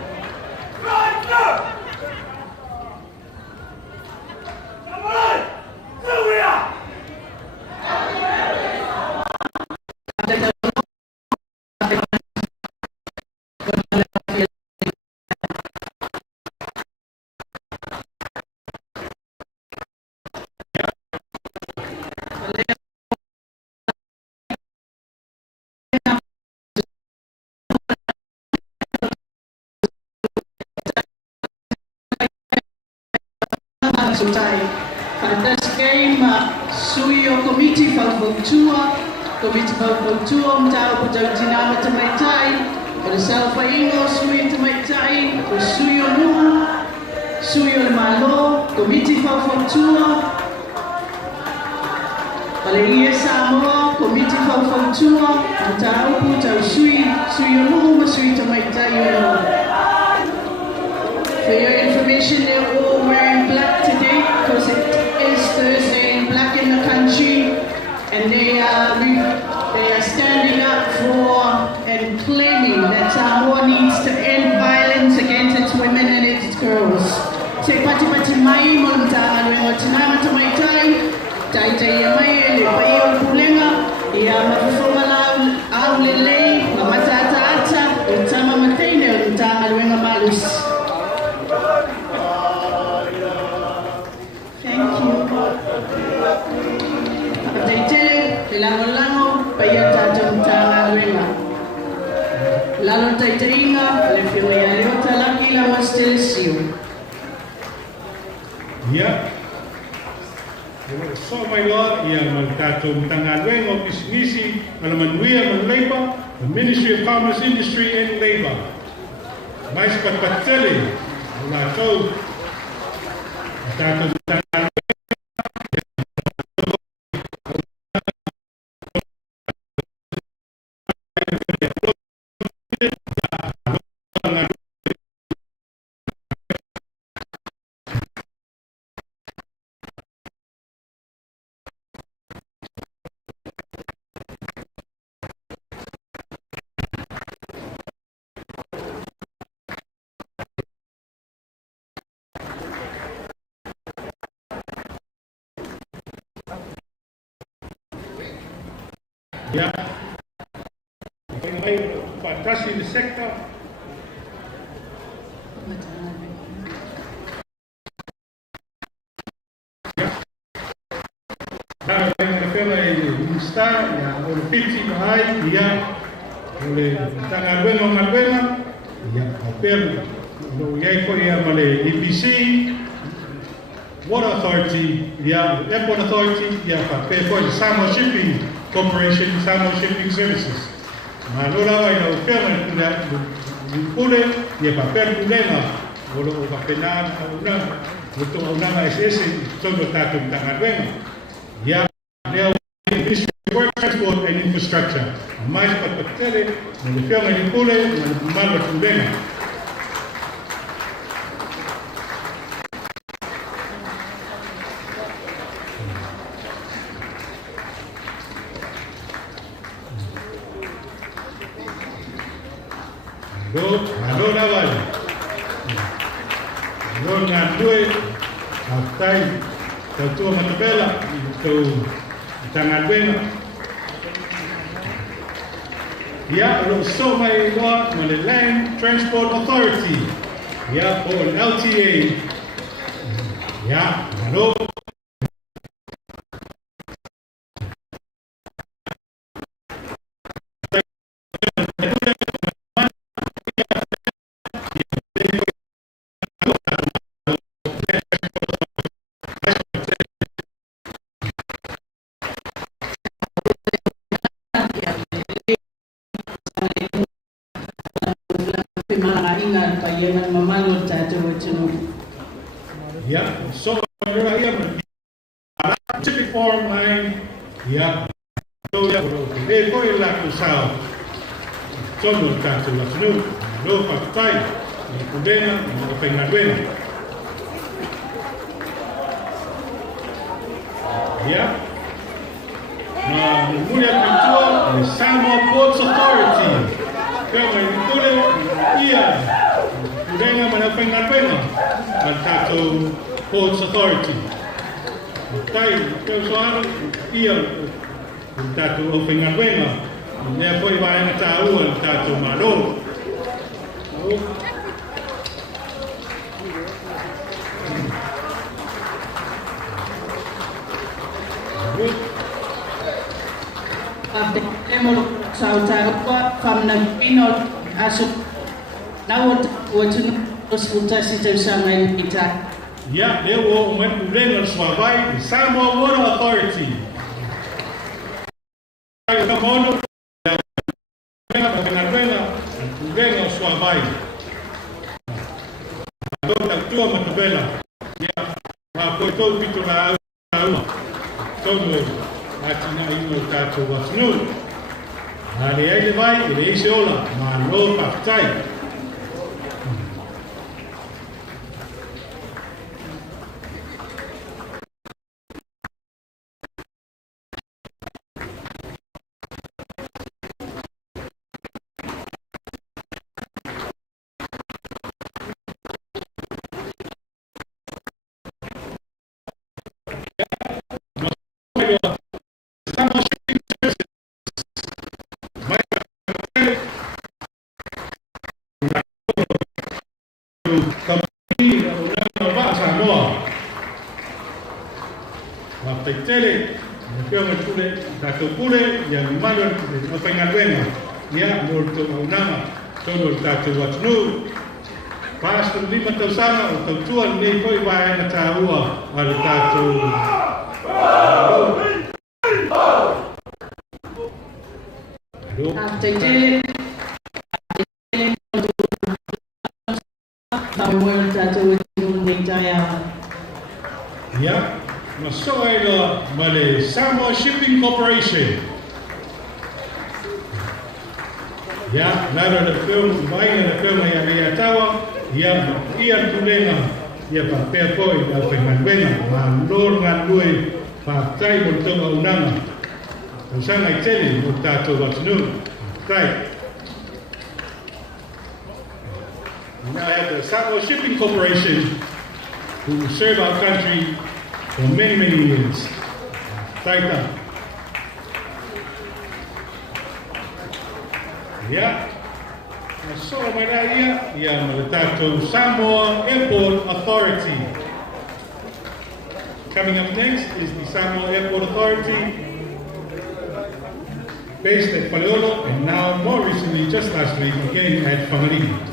Suyo committee for Votua, Mtao Putanama to my time, for the South Ingo, Suyo to my time, for Suyo Nu, Suyo Malo, committee for Votua, Valeria Samoa, committee for Votua, Mtao Puta Suyo Nu, Suyo to my time. For your information, they're all wearing black today because it is Thursday and black in the country, and they are standing up for and claiming that Samoa needs to end violence against its women and its girls. Te pati mai mo mtanga no tinama to my time, tai mai le pai o pulenga ia mafuma au lele matata ata tama matene mtanga no malus. Lango paya tajam tanga lema. Lalo taitringa le filia leota laki la mastelsiu. Yeah. So my Lord, yang tajam tanga lema bismisi malamanuia malabor, the Ministry of Commerce, Industry and Labor. Mais patele, la to tajam tanga. Yeah. Batasi di sektor. Nah, yang instan, ya, oleh pitsi mahai, dia oleh tangan bengang, ya, hampir, ya, ya, oleh EPC, Water Authority, ya, Airport Authority, ya, hampir, oleh Samoa Shipping Corporation, Samoa Shipping Services. Malora ay oferta na pule ya papel pulena wala o kapenan una ito una SS todo tatum tangadwen ya there is work transport and infrastructure mais patele na oferta ni pule na malo pulena Allora vale. Non ha due aftai la tua matabella tu tangadwen. Yeah, so my law on the Land Transport Authority. Yeah, or LTA. Yeah, hello. mamalu tātou atunu. Yeah, so typical farm line, yeah. So yeah, they go in like the south. So no tato la snu, no papai, no kudena, no pengaduena. Yeah. Na mulher pintua, the Samoa Ports Authority. Kama kule ia kudena mana pengaduena, al tato Ports Authority. Tai, kau soal ia tato pengaduena. Dia poi vai na tahu al tato malo. After Emolo Sautara from the Pinot Asu now what to hospital sister Shanghai Pita. Yeah, they were went to Renal Swabai, the Samoa Water Authority. Come on. Renal Swabai. Tua matubela. Yeah. Ko to pito na uma. Todo atina ino tato wasnu. Ali ele vai, ele isola, malo patai. Samoa. Waktu tele, mungkin mengkule, datuk kule yang malu pengaduena, ya murto nama, tono datuk watnu. Pas tu 5 tahun sana, untuk tuan ni kau ibarat nak tahu ada datuk. After tele, Samuel tātou atunu ni taya. Ya, masuk ilo male Samoa Shipping Corporation. Ya, lalu ada film, baik ada film yang dia tahu, yang ia tulena, ia pakai poi, ia pengaduena, malor ngalui, pakai untuk unang. Usang ay tele, mutato watnu, right. Now I have the Samoa Shipping Corporation, who serve our country for many, many years. Right now. Yeah. So, Maria, yeah, the Samoa Airport Authority. Coming up next is the Samoa Airport Authority, based at Paleolo, and now more recently, just last week, again at Whangarigi.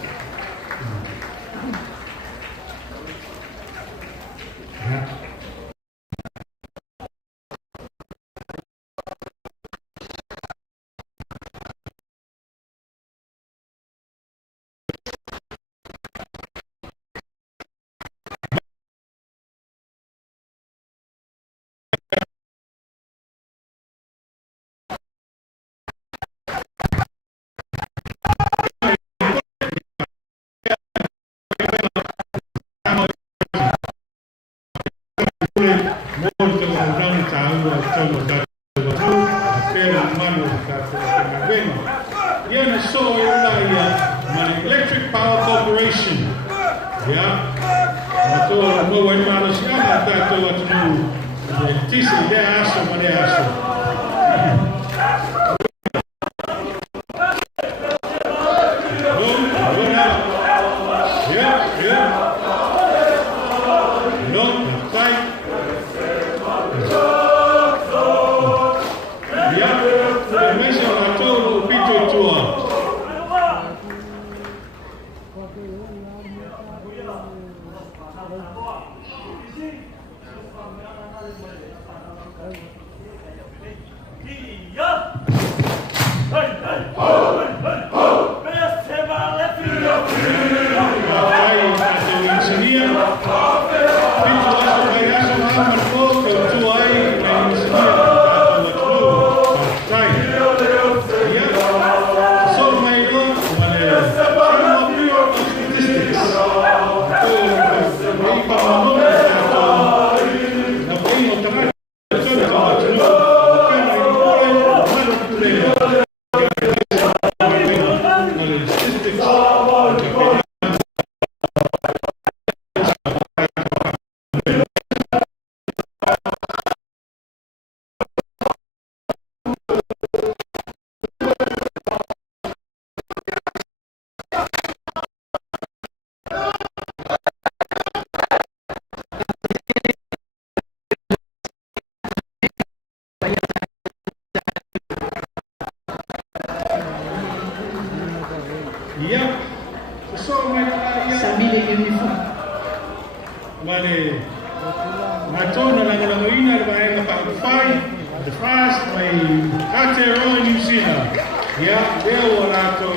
Electric Power Corporation. Yeah. Ito, wala na siya. Ito, tisi, de aso, mali aso. mane matona lang ina ba pa fai the fast may atero New Zealand ya deo rato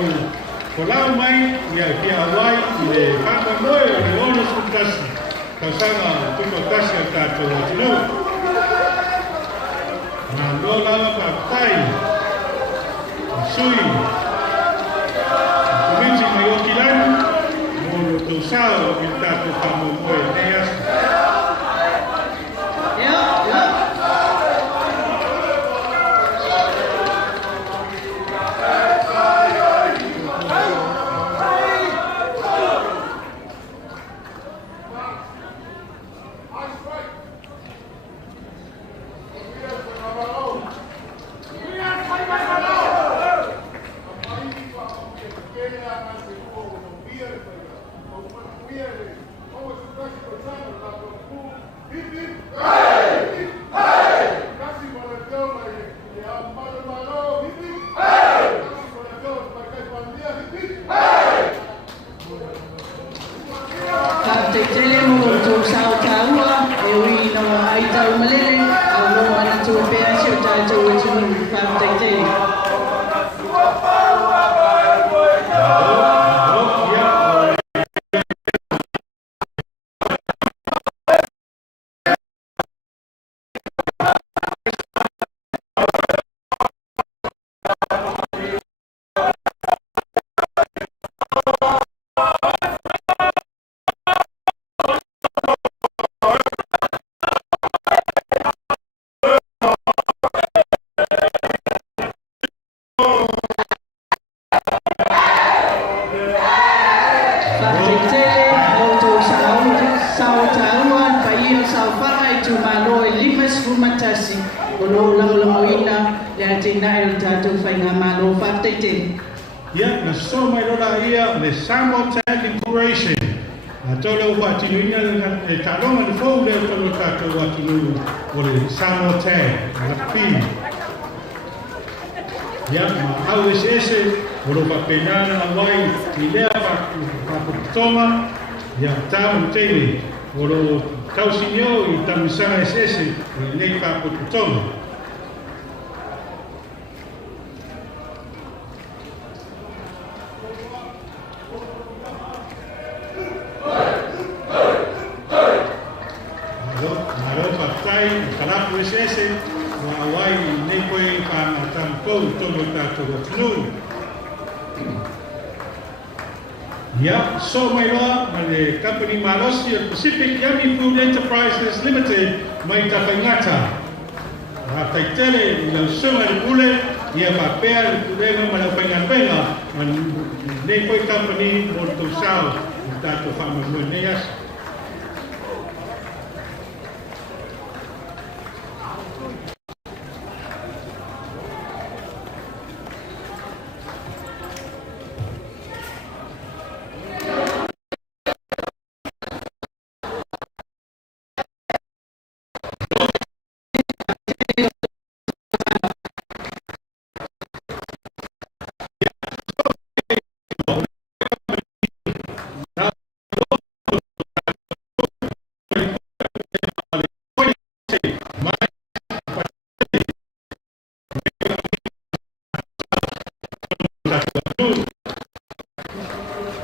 kolau mai ya pia wai ile papa moyo ni ono sukasi kasanga tuko kasi tato tino na dola pa tai sui kuminchi mayokilani mo to sao tato kamo moyo neas Yeah, na so may rola ia le Samoa Tag Incorporation. Na tolo wa tinuina na talonga de fo le tolo tato wa tinu o le Samoa Tag na pi. Yeah, ma au ese o lo penana na wai i lea pa toma ya tau tele o lo tau sinyo i tamisana ese i le pa toma. Yeah, so my law, the company Malosi Pacific Yummy Food Enterprises Limited, may tapangata. Tele, ilang suma ng ule, iya papel, tulema malapangan-penga, Nepoy Company, Morto Sao, Tato Farmer Muneas.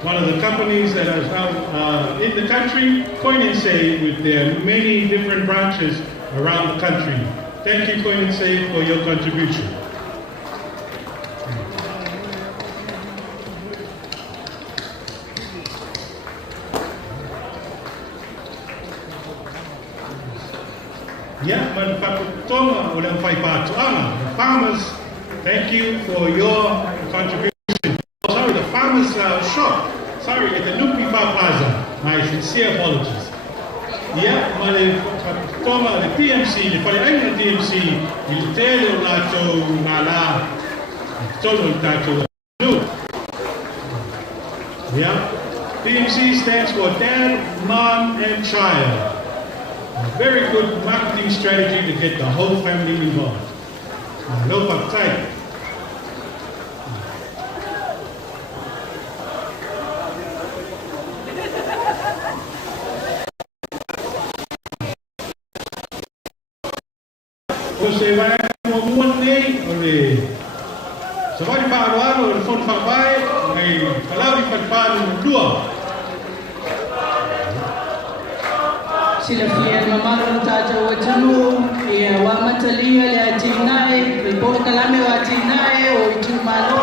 One of the companies that is now in the country, Coin and Save, with their many different branches around the country. Thank you, Coin and Save, for your contribution. Yeah, but Pakutoma ulang paipatuana. The farmers, thank you for your contribution. Oh, sorry, the farmers shop. Sorry, at the Nupi Plaza. My sincere apologies. Yeah, but Pakutoma, the PMC, the Paliaina DMC, il telo lato nala, todo tato no. Yeah, PMC stands for Dad, Mom, and Child. A very good marketing strategy to get the whole family involved. No uptight. so se vai mo nei ole se vai pa o fon fa vai nei kalau di pa dua sila fiel mamalo tato watunu ya wamatalia le atinae por kalame wa atinae o itumalo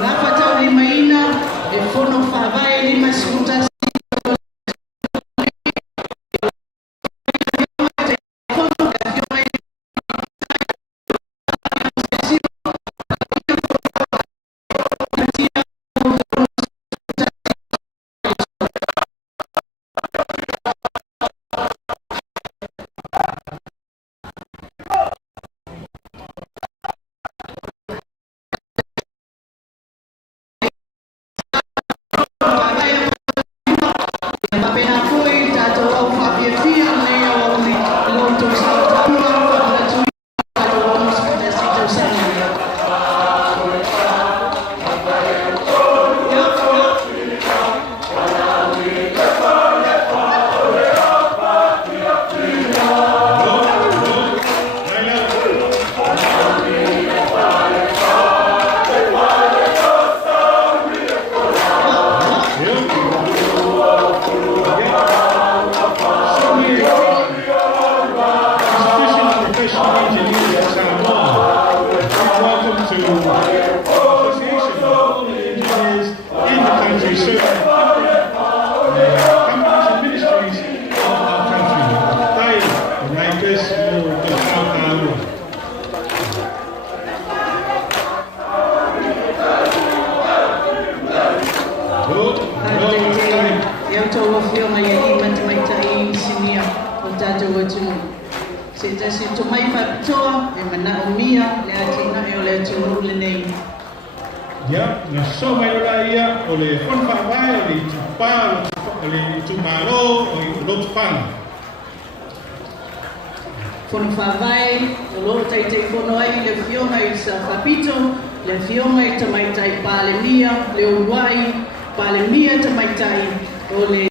ngapata limaina e fono fa vai lima suta ya na so mai la ia o le fon fa vai le tupa le tumalo o lot fan fon fa vai o lo tai te fono ai le fiona i sa papito le fiona i tamai tai pale mia le uai pale mia tamai tai o le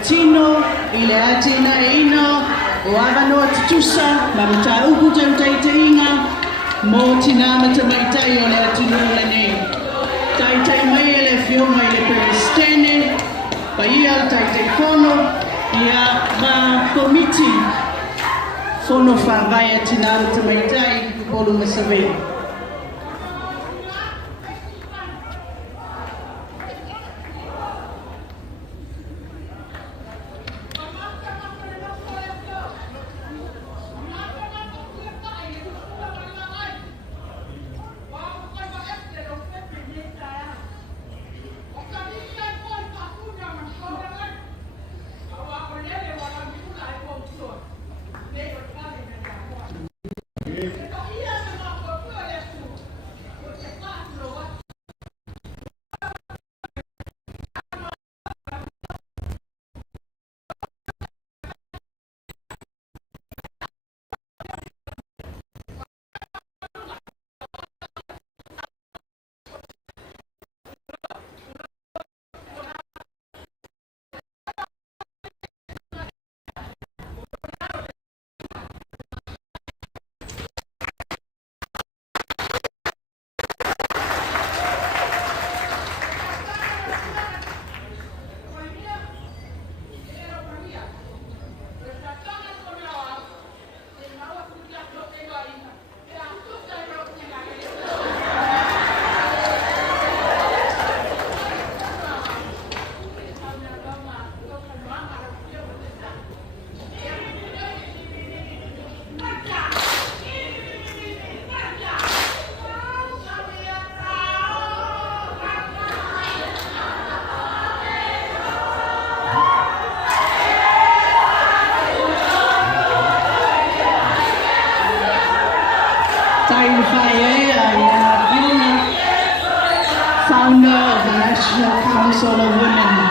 tino, ile atina ino, o avano tutusa, mamata uku tautaitainga, mo tina matamaitai o le atinula ne. Taitai mai ele fioma ele peristene, pa ia taitai fono, ia ma komiti, fono whawai atina matamaitai, polu masawei. Founder of the National Council of Women.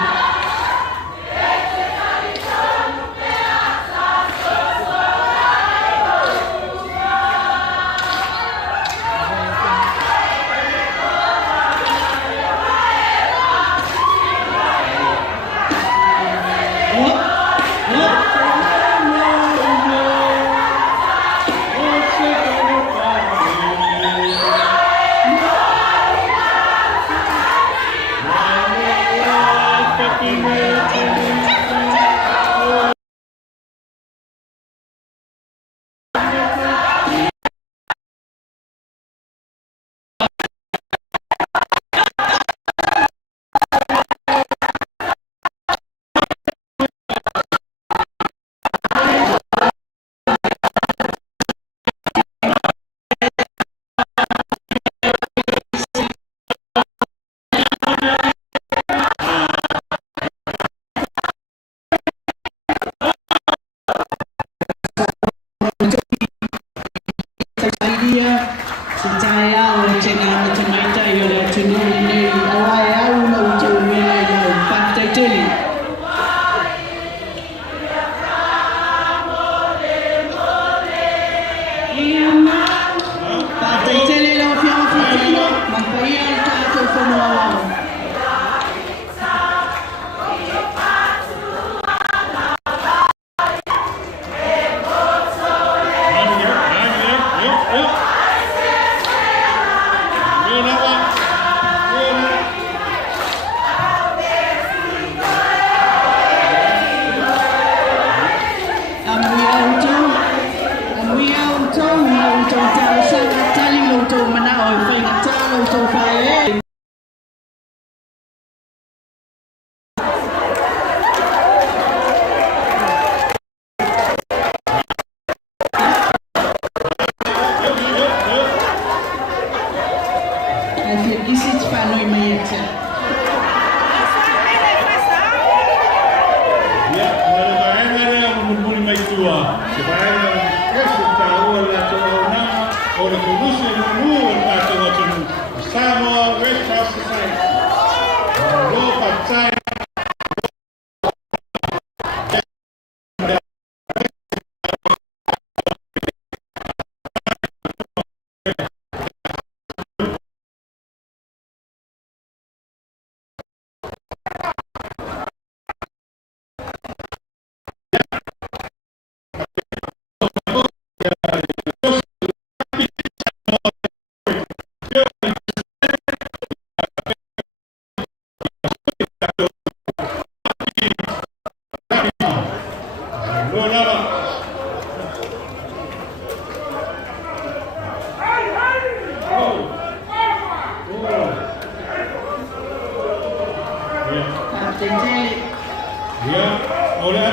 Samoa, Red Cross Society.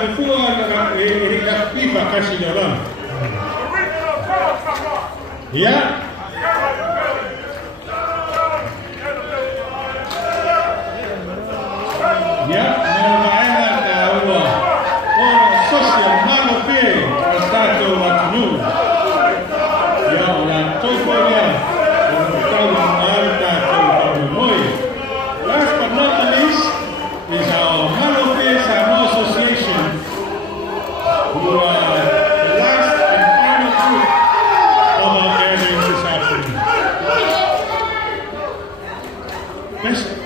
before the FIFA catching the run. Yeah. Yeah, social malafé stato atnu. Yeah, la topolia. Last but not least is our malafé Samoa Association, who are the last and final group of our gathering this afternoon. Listen.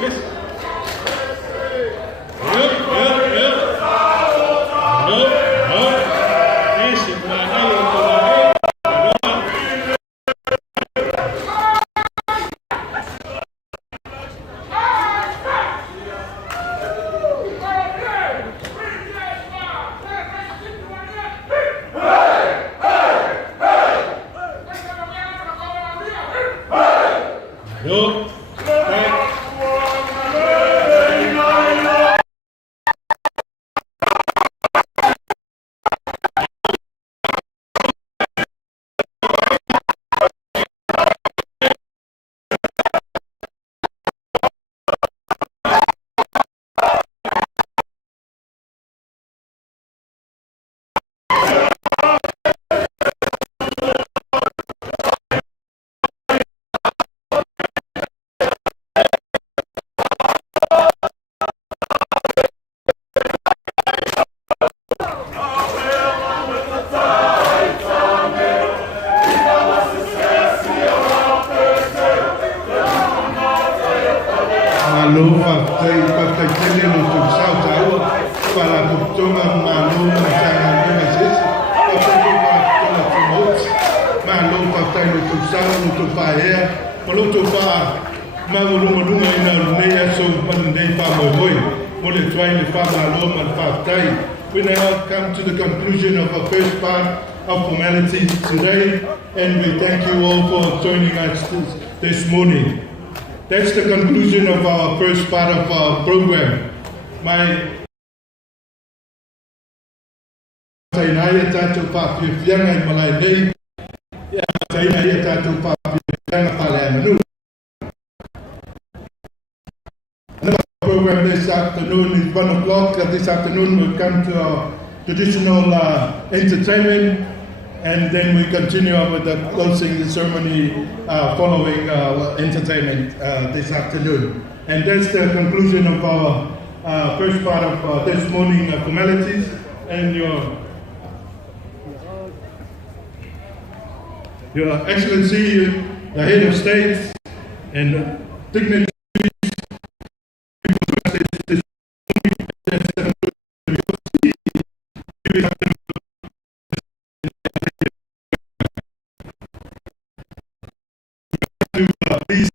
We now come to the conclusion of our first part of formalities today, and we thank you all for joining us this morning. That's the conclusion of our first part of our program. My program this afternoon is 1 o'clock. This afternoon we'll come to our traditional entertainment, and then we continue on with the closing ceremony following our entertainment this afternoon. And that's the conclusion of our first part of this morning formalities. And Your Excellency, the Head of State, and dignitaries, please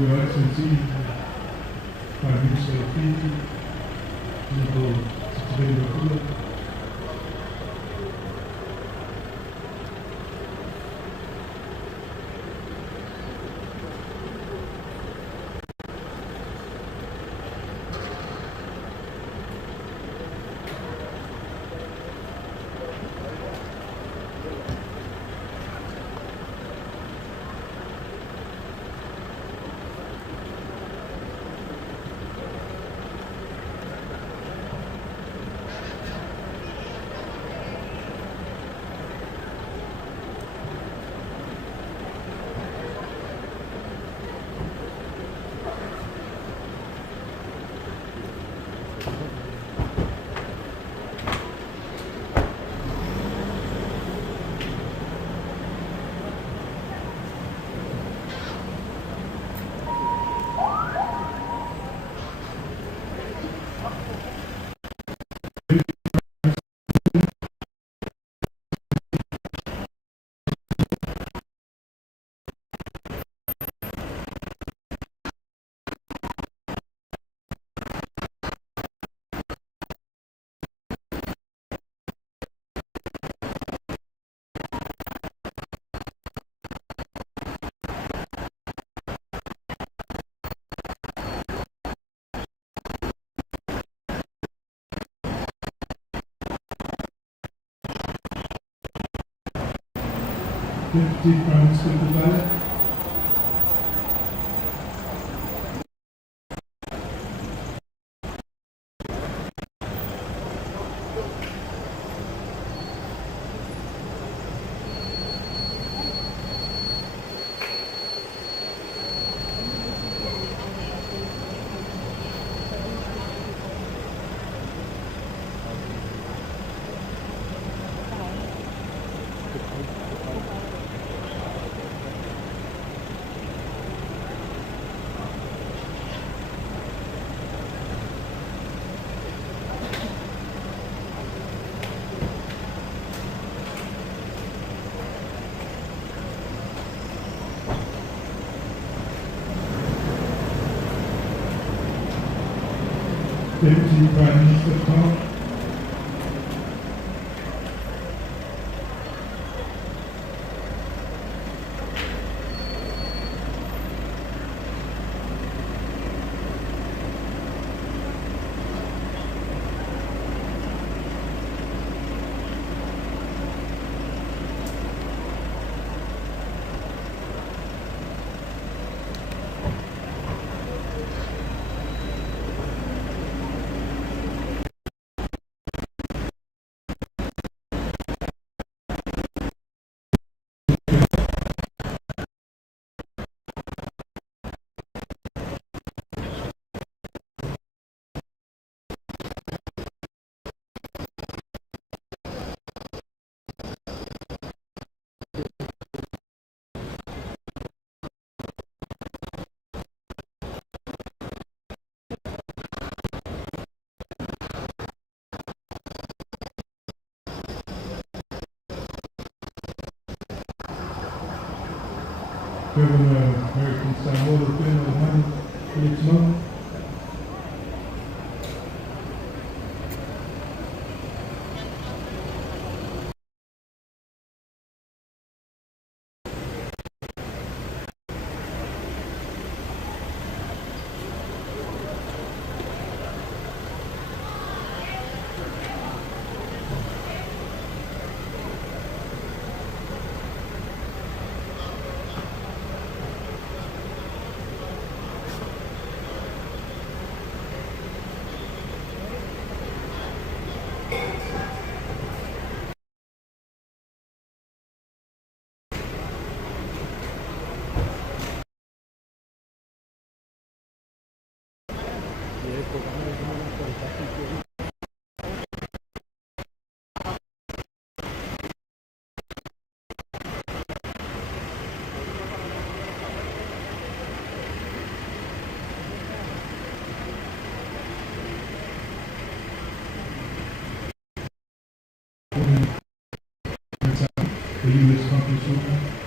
Your Excellency, Prime Minister of Fiji, Honorable Secretary of State, Deputy Prime Minister of the Valley. Deputy Prime Minister of Samoa. Governor of American Samoa, alumni, Felix Mo. Will you respond to